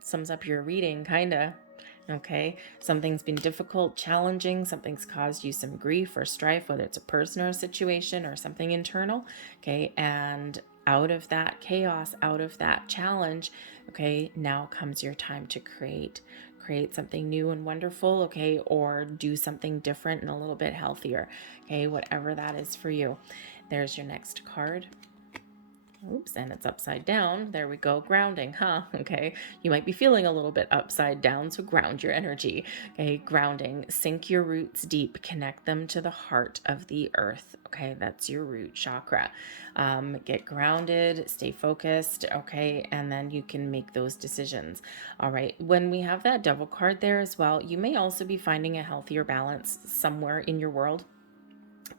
Sums up your reading, kinda. Okay, something's been difficult, challenging, something's caused you some grief or strife, whether it's a person or a situation or something internal. Okay, and out of that chaos, out of that challenge, okay, now comes your time to create something new and wonderful, okay, or do something different and a little bit healthier. Okay, whatever that is for you. There's your next card. Oops, and it's upside down. There we go. Grounding, huh? Okay. You might be feeling a little bit upside down, so ground your energy. Okay, grounding. Sink your roots deep. Connect them to the heart of the earth. Okay, that's your root chakra. Get grounded, stay focused, okay, and then you can make those decisions. All right. When we have that devil card there as well, you may also be finding a healthier balance somewhere in your world,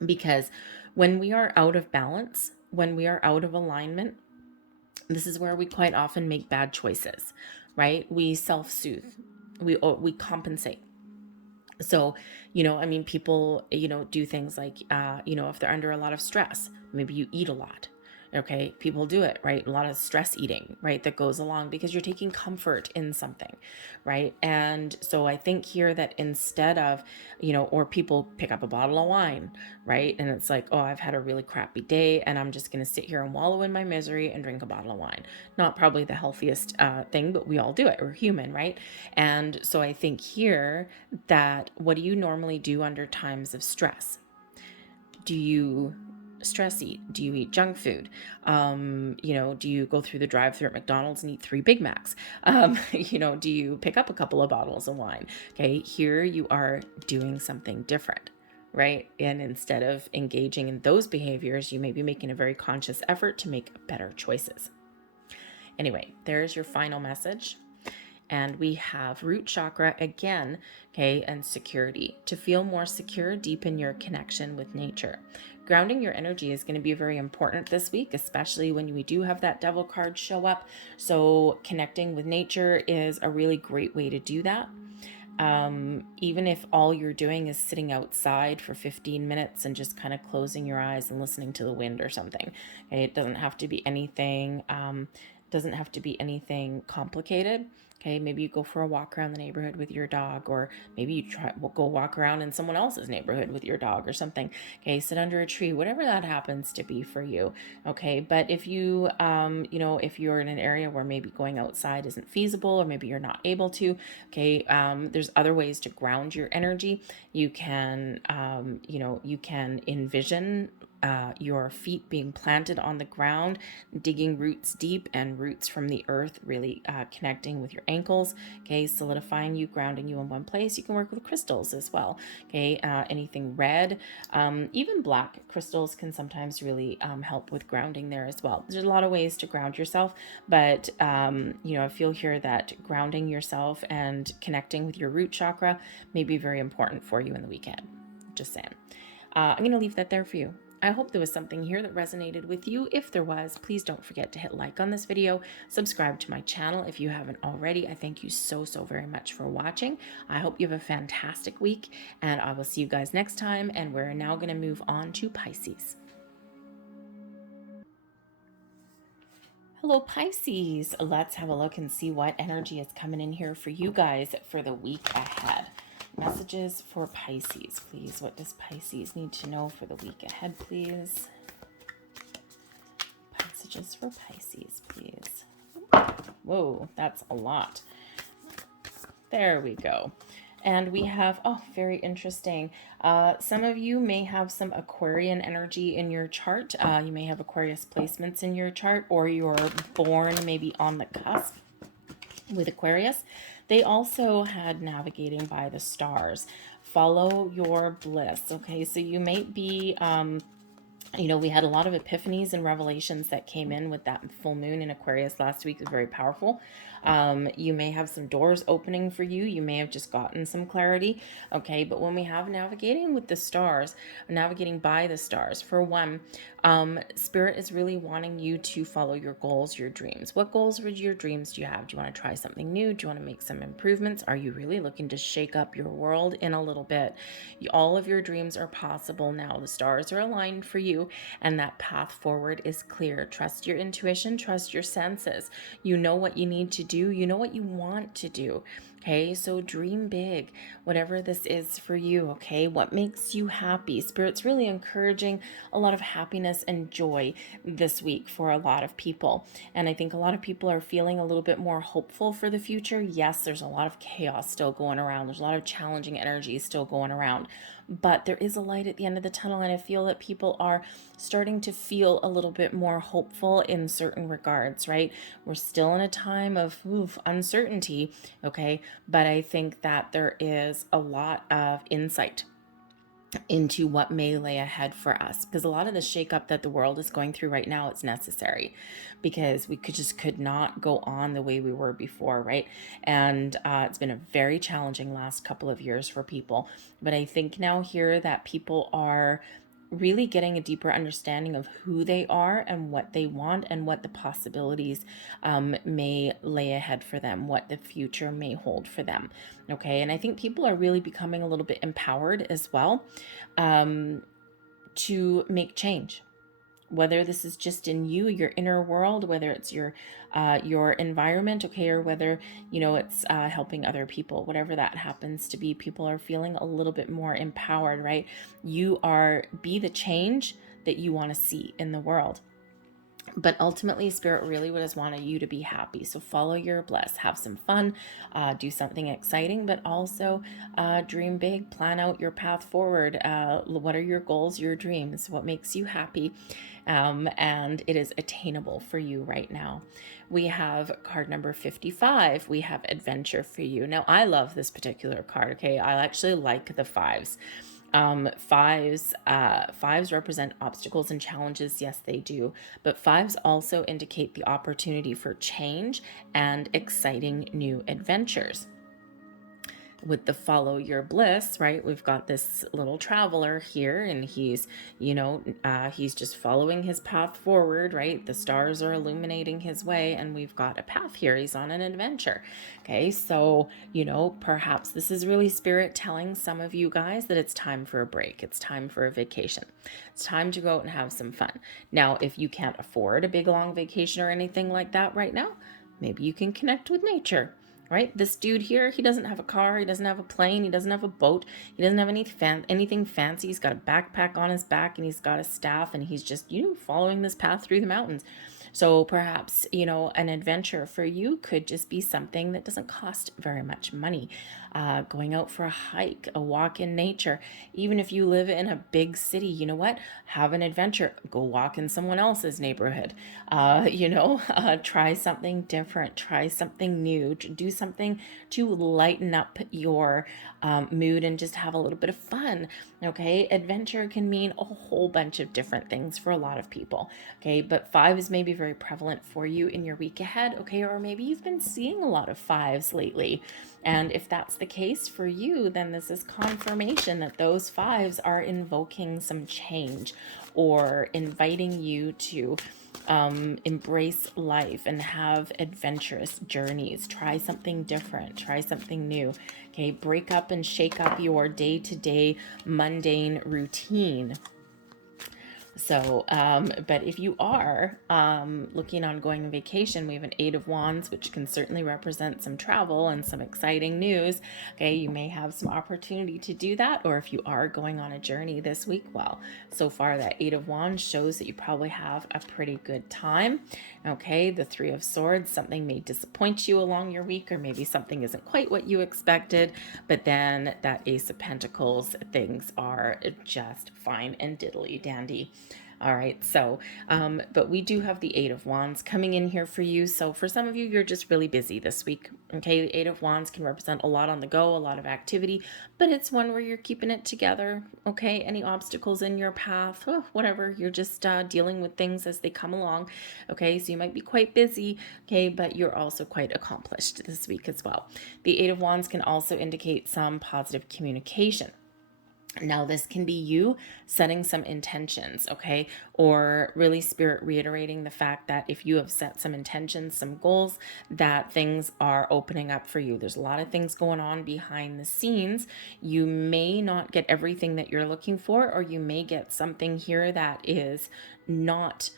because when we are out of balance, when we are out of alignment, this is where we quite often make bad choices, right? We self-soothe, we compensate. So, people, do things like, if they're under a lot of stress, maybe you eat a lot. Okay, people do it, right? A lot of stress eating, right? That goes along because you're taking comfort in something, right? And so I think here that instead of, or people pick up a bottle of wine, right? And it's like, oh, I've had a really crappy day and I'm just going to sit here and wallow in my misery and drink a bottle of wine. Not probably the healthiest thing, but we all do it. We're human, right? And so I think here that what do you normally do under times of stress? Do you stress eat? Do you eat junk food? Do you go through the drive-thru at McDonald's and eat 3 Big Macs? Do you pick up a couple of bottles of wine? Okay, here you are doing something different, right? And instead of engaging in those behaviors, you may be making a very conscious effort to make better choices. Anyway, there's your final message. And we have root chakra again, okay, and security. To feel more secure, deepen your connection with nature. Grounding your energy is going to be very important this week, especially when we do have that devil card show up. So connecting with nature is a really great way to do that. Even if all you're doing is sitting outside for 15 minutes and just kind of closing your eyes and listening to the wind or something. Okay? It doesn't have to be anything complicated. Okay, maybe you go for a walk around the neighborhood with your dog, or maybe you go walk around in someone else's neighborhood with your dog or something. Okay, sit under a tree, whatever that happens to be for you. Okay, but if you, if you're in an area where maybe going outside isn't feasible, or maybe you're not able to, okay, there's other ways to ground your energy. You can, you can envision your feet being planted on the ground, digging roots deep and roots from the earth, really connecting with your ankles, okay, solidifying you, grounding you in one place. You can work with crystals as well, okay, anything red, even black crystals can sometimes really help with grounding there as well. There's a lot of ways to ground yourself, but I feel here that grounding yourself and connecting with your root chakra may be very important for you in the weekend. Just saying. I'm going to leave that there for you. I hope there was something here that resonated with you. If there was, please don't forget to hit like on this video, subscribe to my channel if you haven't already. I thank you so very much for watching. I hope you have a fantastic week, and I will see you guys next time, and we're now going to move on to Pisces. Hello, Pisces. Let's have a look and see what energy is coming in here for you guys for the week ahead. Messages for Pisces, please. What does Pisces need to know for the week ahead, please? Messages for Pisces, please. Whoa, that's a lot. There we go. And we have, very interesting. Some of you may have some Aquarian energy in your chart. You may have Aquarius placements in your chart, or you're born maybe on the cusp with Aquarius. They also had navigating by the stars. Follow your bliss. Okay, so you may be, we had a lot of epiphanies and revelations that came in with that full moon in Aquarius last week. It was very powerful. You may have some doors opening for you. You may have just gotten some clarity. Okay, but when we have navigating with the stars, navigating by the stars, for one, Spirit is really wanting you to follow your goals, your dreams. What goals or your dreams do you have? Do you want to try something new? Do you want to make some improvements? Are you really looking to shake up your world in a little bit? All of your dreams are possible now. The stars are aligned for you, and that path forward is clear. Trust your intuition, trust your senses. You know what you need to do. You know what you want to do. Okay, so dream big, whatever this is for you, okay? What makes you happy? Spirit's really encouraging a lot of happiness and joy this week for a lot of people. And I think a lot of people are feeling a little bit more hopeful for the future. Yes, there's a lot of chaos still going around. There's a lot of challenging energies still going around. But there is a light at the end of the tunnel, and I feel that people are starting to feel a little bit more hopeful in certain regards, right? We're still in a time of uncertainty, okay? But I think that there is a lot of insight into what may lay ahead for us, because a lot of the shakeup that the world is going through right now, it's necessary, because we could not go on the way we were before, right? And it's been a very challenging last couple of years for people, but I think now here that people are really getting a deeper understanding of who they are and what they want and what the possibilities may lay ahead for them, what the future may hold for them. Okay, and I think people are really becoming a little bit empowered as well to make change. whether this is just in you, your inner world, whether it's your environment, okay, or whether, you know, it's helping other people, whatever that happens to be. People are feeling a little bit more empowered, right? Be the change that you want to see in the world. But ultimately, Spirit really would just wanted you to be happy. So follow your bliss, have some fun, do something exciting, but also dream big, plan out your path forward. What are your goals, your dreams? What makes you happy? And it is attainable for you right now. We have card number 55. We have adventure for you. Now, I love this particular card, okay? I actually like the fives. Fives represent obstacles and challenges. Yes, they do. But fives also indicate the opportunity for change and exciting new adventures. With the follow your bliss, right? We've got this little traveler here, and he's, he's just following his path forward, right? The stars are illuminating his way, and we've got a path here. He's on an adventure. Okay, so, perhaps this is really Spirit telling some of you guys that it's time for a break. It's time for a vacation. It's time to go out and have some fun. Now, if you can't afford a big long vacation or anything like that right now, maybe you can connect with nature. Right? This dude here, he doesn't have a car, he doesn't have a plane, he doesn't have a boat, he doesn't have anything fancy. He's got a backpack on his back, and he's got a staff, and he's just, following this path through the mountains. So perhaps, an adventure for you could just be something that doesn't cost very much money. Going out for a hike, a walk in nature. Even if you live in a big city, you know what? Have an adventure. Go walk in someone else's neighborhood. Try something different. Try something new. Do something to lighten up your mood and just have a little bit of fun. Okay, adventure can mean a whole bunch of different things for a lot of people. Okay, but fives may be very prevalent for you in your week ahead. Okay, or maybe you've been seeing a lot of fives lately. And if that's the case for you, then this is confirmation that those fives are invoking some change or inviting you to embrace life and have adventurous journeys. Try something different. Try something new. Okay, break up and shake up your day-to-day mundane routine. So, but if you are looking on going on vacation, we have an 8 of Wands, which can certainly represent some travel and some exciting news. Okay, you may have some opportunity to do that. Or if you are going on a journey this week, well, so far that 8 of Wands shows that you probably have a pretty good time. Okay, the 3 of Swords, something may disappoint you along your week, or maybe something isn't quite what you expected. But then that Ace of Pentacles, things are just fine and diddly dandy. All right, so, but we do have the 8 of Wands coming in here for you. So for some of you, you're just really busy this week. Okay, the 8 of Wands can represent a lot on the go, a lot of activity, but it's one where you're keeping it together. Okay, any obstacles in your path, whatever, you're just dealing with things as they come along. Okay, so you might be quite busy, okay, but you're also quite accomplished this week as well. The 8 of Wands can also indicate some positive communication. Now, this can be you setting some intentions, okay? Or really Spirit reiterating the fact that if you have set some intentions, some goals, that things are opening up for you. There's a lot of things going on behind the scenes. You may not get everything that you're looking for, or you may get something here that is not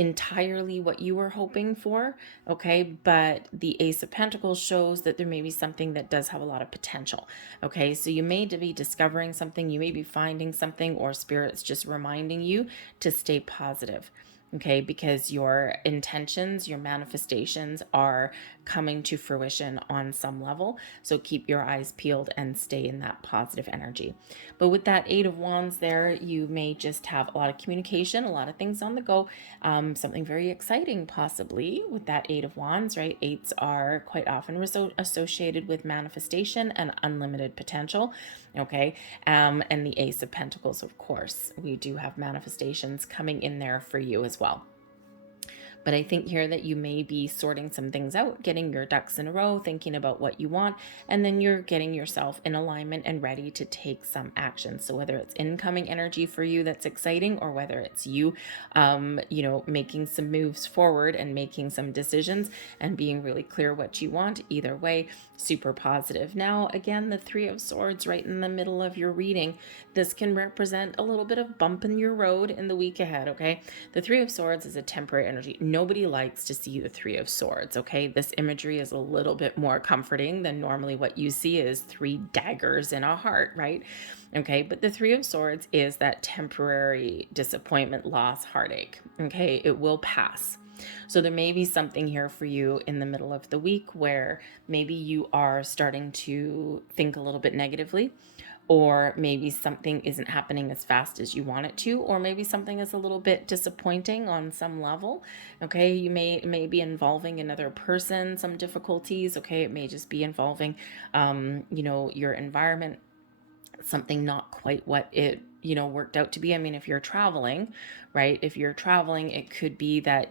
entirely what you were hoping for, okay? But the Ace of Pentacles shows that there may be something that does have a lot of potential, okay? So you may be discovering something, you may be finding something, or Spirit's just reminding you to stay positive, okay? Because your intentions, your manifestations are coming to fruition on some level. So keep your eyes peeled and stay in that positive energy. But with that 8 of Wands there, you may just have a lot of communication, a lot of things on the go, something very exciting possibly with that 8 of Wands, right? 8s are quite often associated with manifestation and unlimited potential, okay? And the Ace of Pentacles, of course, we do have manifestations coming in there for you as well. But I think here that you may be sorting some things out, getting your ducks in a row, thinking about what you want, and then you're getting yourself in alignment and ready to take some action. So whether it's incoming energy for you that's exciting, or whether it's you, making some moves forward and making some decisions and being really clear what you want, either way, super positive. Now, again, the Three of Swords right in the middle of your reading, this can represent a little bit of bump in your road in the week ahead, okay? The Three of Swords is a temporary energy. Nobody likes to see the Three of Swords, okay? This imagery is a little bit more comforting than normally what you see is three daggers in a heart, right? Okay, but the Three of Swords is that temporary disappointment, loss, heartache, okay? It will pass. So there may be something here for you in the middle of the week where maybe you are starting to think a little bit negatively, or maybe something isn't happening as fast as you want it to, or maybe something is a little bit disappointing on some level. Okay, you may be involving another person, some difficulties. Okay, it may just be involving your environment, something not quite what it worked out to be. I mean, if you're traveling, right, it could be that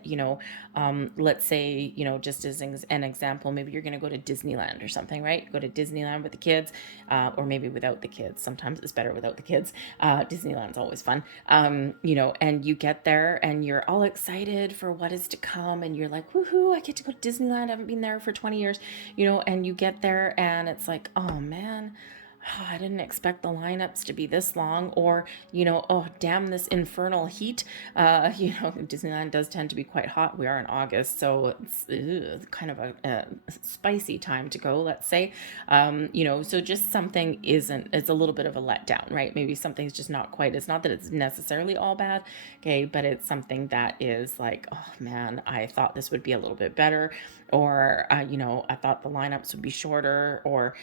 let's say, just as an example, maybe you're going to go to Disneyland or something, right? Go to Disneyland with the kids, or maybe without the kids. Sometimes it's better without the kids. Disneyland's always fun. And you get there and you're all excited for what is to come, and you're like, woohoo, I get to go to Disneyland. I haven't been there for 20 years, and you get there and it's like, oh man, I didn't expect the lineups to be this long, or, oh, damn, this infernal heat. Disneyland does tend to be quite hot. We are in August, so it's kind of a spicy time to go, let's say. So just something it's a little bit of a letdown, right? Maybe something's just not quite, it's not that it's necessarily all bad, okay, but it's something that is like, oh man, I thought this would be a little bit better, or, I thought the lineups would be shorter, or,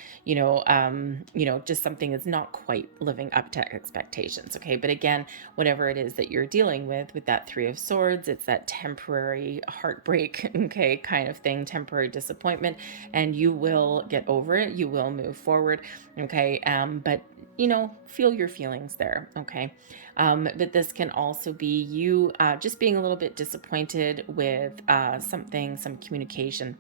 just something is not quite living up to expectations. Okay. But again, whatever it is that you're dealing with that Three of Swords, it's that temporary heartbreak, okay, kind of thing, temporary disappointment, and you will get over it. You will move forward. Okay. But feel your feelings there. Okay. But this can also be you just being a little bit disappointed with some communication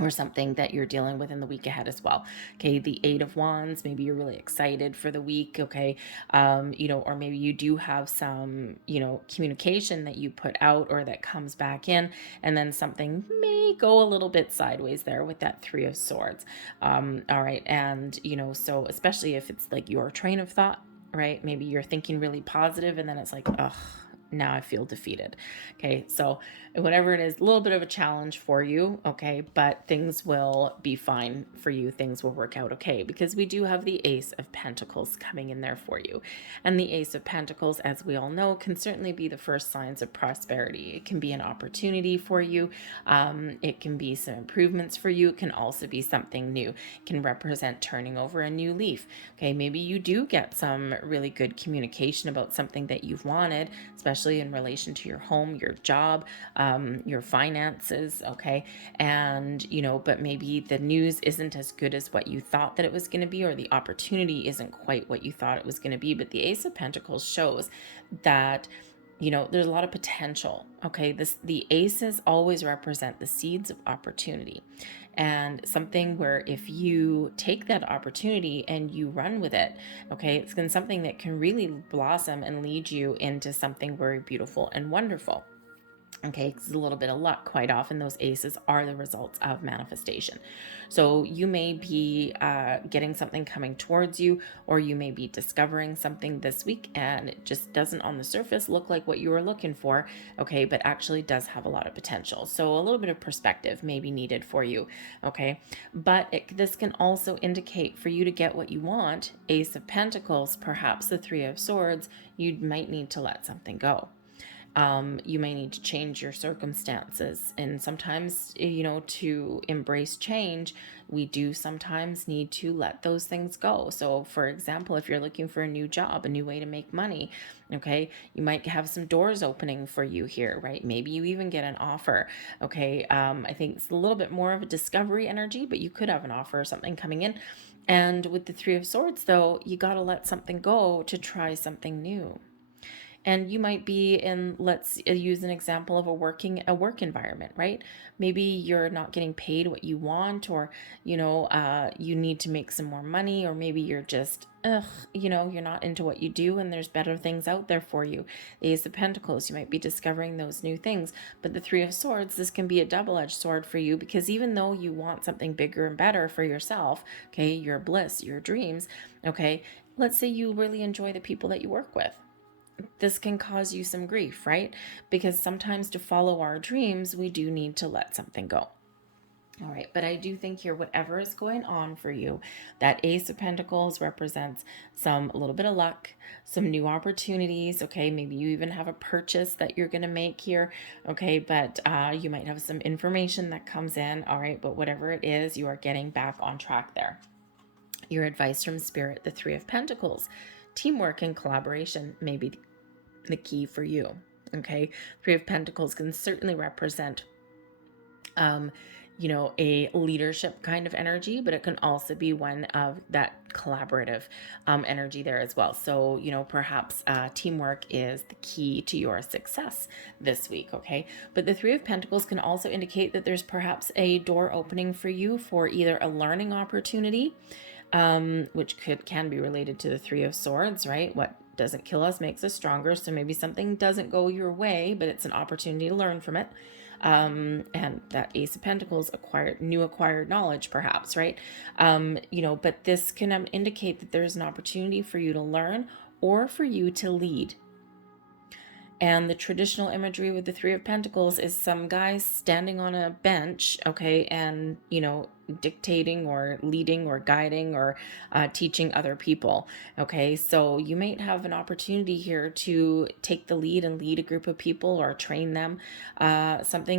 or something that you're dealing with in the week ahead as well. Okay, the Eight of Wands, maybe you're really excited for the week, okay, or maybe you do have some, communication that you put out or that comes back in, and then something may go a little bit sideways there with that Three of Swords. All right, and, so especially if it's like your train of thought, right? Maybe you're thinking really positive and then it's like, ugh, now I feel defeated. Okay, so whatever it is, a little bit of a challenge for you, okay, but things will be fine for you. Things will work out okay, because we do have the Ace of Pentacles coming in there for you. And the Ace of Pentacles, as we all know, can certainly be the first signs of prosperity. It can be an opportunity for you. It can be some improvements for you. It can also be something new. It can represent turning over a new leaf. Okay, maybe you do get some really good communication about something that you've wanted, especially in relation to your home, your job, your finances, okay? And, but maybe the news isn't as good as what you thought that it was going to be, or the opportunity isn't quite what you thought it was going to be. But the Ace of Pentacles shows that there's a lot of potential. Okay, the aces always represent the seeds of opportunity, and something where if you take that opportunity and you run with it, okay, it's something that can really blossom and lead you into something very beautiful and wonderful. Okay, it's a little bit of luck. Quite often those aces are the results of manifestation. So you may be getting something coming towards you, or you may be discovering something this week and it just doesn't on the surface look like what you were looking for, okay, but actually does have a lot of potential. So a little bit of perspective may be needed for you, okay? But this can also indicate for you to get what you want, Ace of Pentacles, perhaps the Three of Swords, you might need to let something go. You may need to change your circumstances. And sometimes, to embrace change, we do sometimes need to let those things go. So, for example, if you're looking for a new job, a new way to make money, okay, you might have some doors opening for you here, right? Maybe you even get an offer, okay? I think it's a little bit more of a discovery energy, but you could have an offer or something coming in. And with the Three of Swords, though, you got to let something go to try something new. And you might be in, let's use an example of a work environment, right? Maybe you're not getting paid what you want, or you need to make some more money, or maybe you're just you're not into what you do and there's better things out there for you. The Ace of Pentacles, you might be discovering those new things. But the Three of Swords, this can be a double-edged sword for you, because even though you want something bigger and better for yourself, okay, your bliss, your dreams, okay, let's say you really enjoy the people that you work with. This can cause you some grief, right? Because sometimes to follow our dreams, we do need to let something go. All right, but I do think here, whatever is going on for you, that Ace of Pentacles represents a little bit of luck, some new opportunities. Okay, maybe you even have a purchase that you're going to make here. Okay, but you might have some information that comes in. All right, but whatever it is, you are getting back on track there. Your advice from Spirit, the Three of Pentacles. Teamwork and collaboration may be the key for you. Okay, Three of Pentacles can certainly represent a leadership kind of energy, but it can also be one of that collaborative energy there as well. So, perhaps teamwork is the key to your success this week, okay? But the Three of Pentacles can also indicate that there's perhaps a door opening for you for either a learning opportunity, which can be related to the Three of Swords, right? What doesn't kill us makes us stronger. So maybe something doesn't go your way, but it's an opportunity to learn from it. And that Ace of Pentacles, acquired knowledge, perhaps, right? But this can indicate that there's an opportunity for you to learn or for you to lead. And the traditional imagery with the Three of Pentacles is some guy standing on a bench, okay, and, dictating or leading or guiding or teaching other people, okay? So you might have an opportunity here to take the lead and lead a group of people or train them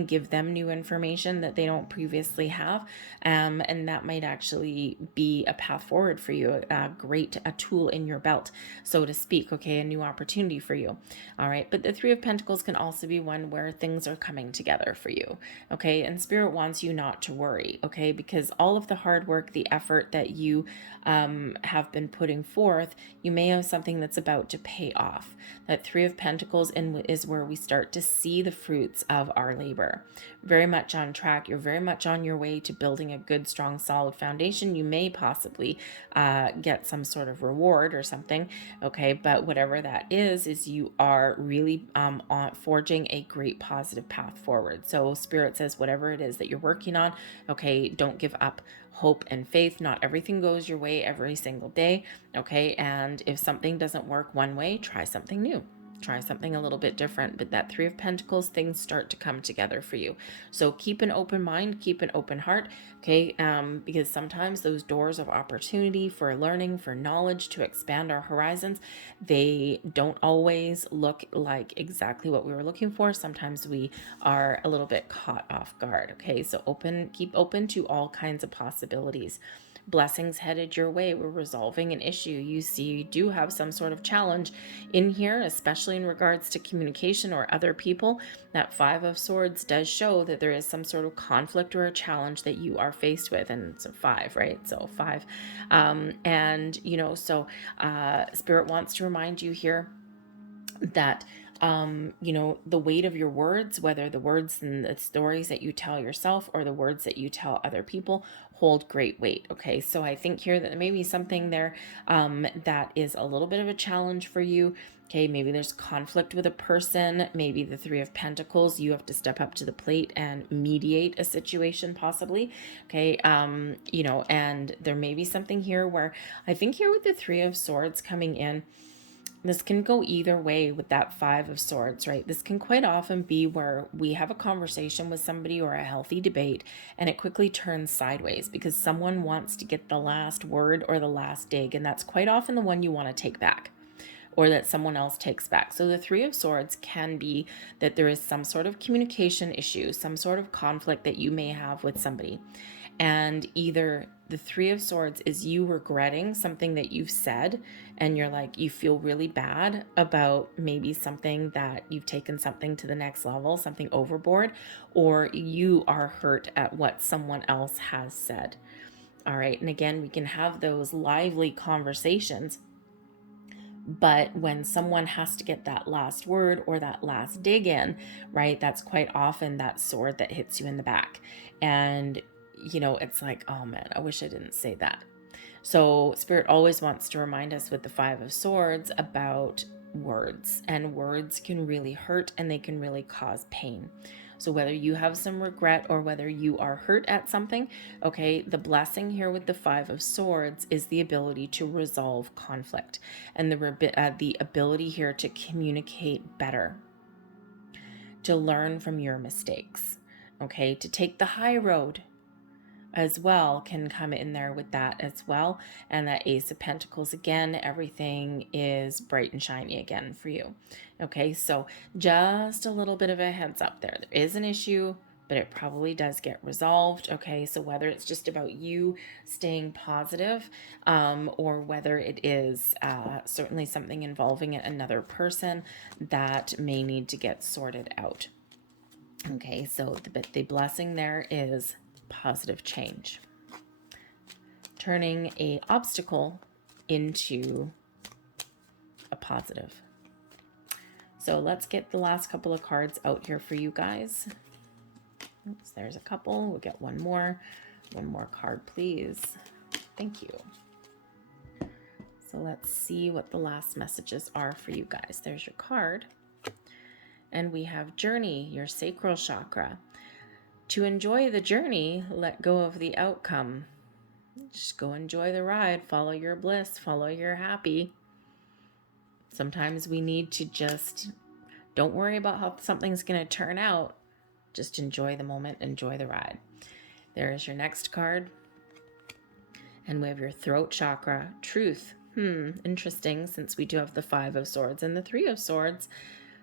give them new information that they don't previously have, and that might actually be a path forward for you, a tool in your belt, so to speak, okay, a new opportunity for you. All right, but the Three of Pentacles can also be one where things are coming together for you, okay? And Spirit wants you not to worry, okay? Because all of the hard work, the effort that you have been putting forth, you may have something that's about to pay off. That Three of Pentacles is where we start to see the fruits of our labor. Very much on track. You're very much on your way to building a good, strong, solid foundation. You may possibly get some sort of reward or something, okay? But whatever that is you are really forging a great positive path forward. So Spirit says whatever it is that you're working on, okay, don't give up hope and faith. Not everything goes your way every single day, okay? And if something doesn't work one way, try something new. Try something a little bit different. But that Three of Pentacles, things start to come together for you. So keep an open mind, keep an open heart, okay? Because sometimes those doors of opportunity for learning, for knowledge, to expand our horizons, they don't always look like exactly what we were looking for. Sometimes we are a little bit caught off guard, okay? So keep open to all kinds of possibilities. Blessings headed your way. We're resolving an issue. You see, you do have some sort of challenge in here, especially in regards to communication or other people. That Five of Swords does show that there is some sort of conflict or a challenge that you are faced with. And it's a 5, right? So 5. Spirit wants to remind you here that the weight of your words, whether the words and the stories that you tell yourself or the words that you tell other people, hold great weight. Okay, so I think here that there may be something there that is a little bit of a challenge for you. Okay, maybe there's conflict with a person, maybe the Three of Pentacles, you have to step up to the plate and mediate a situation possibly. Okay, and there may be something here where I think here with the Three of Swords coming in, this can go either way with that Five of Swords, right? This can quite often be where we have a conversation with somebody or a healthy debate and it quickly turns sideways because someone wants to get the last word or the last dig, and that's quite often the one you want to take back or that someone else takes back. So the Three of Swords can be that there is some sort of communication issue, some sort of conflict that you may have with somebody. And either the Three of Swords is you regretting something that you've said and you're like, you feel really bad about maybe something that you've taken something to the next level, something overboard, or you are hurt at what someone else has said. All right. And again, we can have those lively conversations, But when someone has to get that last word or that last dig in, right, that's quite often that sword that hits you in the back. And, it's like, oh man, I wish I didn't say that. So Spirit always wants to remind us with the Five of Swords about words, and words can really hurt and they can really cause pain. So whether you have some regret or whether you are hurt at something, okay, the blessing here with the Five of Swords is the ability to resolve conflict and the ability here to communicate better, to learn from your mistakes, okay, to take the high road as well can come in there with that as well. And that Ace of Pentacles, again, everything is bright and shiny again for you. Okay, so just a little bit of a heads up there. There is an issue, but it probably does get resolved. Okay, so whether it's just about you staying positive, or whether it is certainly something involving another person that may need to get sorted out. Okay, so the blessing there is positive change, turning a obstacle into a positive. So let's get the last couple of cards out here for you guys. Oops, there's a couple. We'll get one more card, please. Thank you. So let's see what the last messages are for you guys. There's your card. And we have journey, your sacral chakra. To enjoy the journey, let go of the outcome. Just go enjoy the ride. Follow your bliss. Follow your happy. Sometimes we need to just don't worry about how something's going to turn out. Just enjoy the moment. Enjoy the ride. There is your next card. And we have your throat chakra, truth. Interesting, since we do have the Five of Swords and the Three of Swords.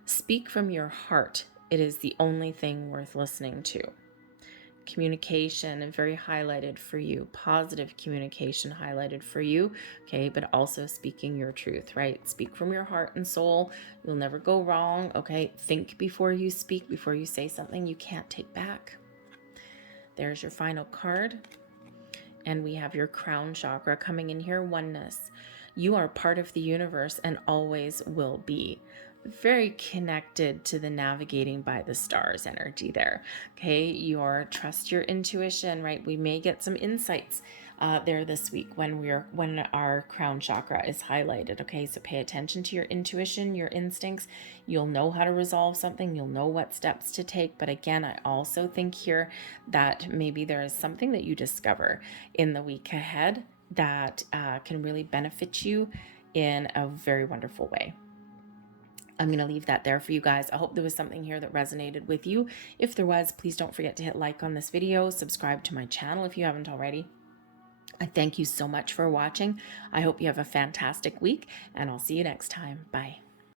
Speak from your heart. It is the only thing worth listening to. Communication and very highlighted for you. Positive communication highlighted for you. Okay, but also speaking your truth, right? Speak from your heart and soul. You'll never go wrong. Okay, think before you speak, before you say something you can't take back. There's your final card. And we have your crown chakra coming in here, oneness. You are part of the universe and always will be. Very connected to the navigating by the stars energy there. Okay, trust your intuition, right? We may get some insights there this week when our crown chakra is highlighted. Okay, so pay attention to your intuition, your instincts. You'll know how to resolve something. You'll know what steps to take. But again, I also think here that maybe there is something that you discover in the week ahead that can really benefit you in a very wonderful way. I'm going to leave that there for you guys. I hope there was something here that resonated with you. If there was, please don't forget to hit like on this video, subscribe to my channel if you haven't already. I thank you so much for watching. I hope you have a fantastic week, and I'll see you next time. Bye.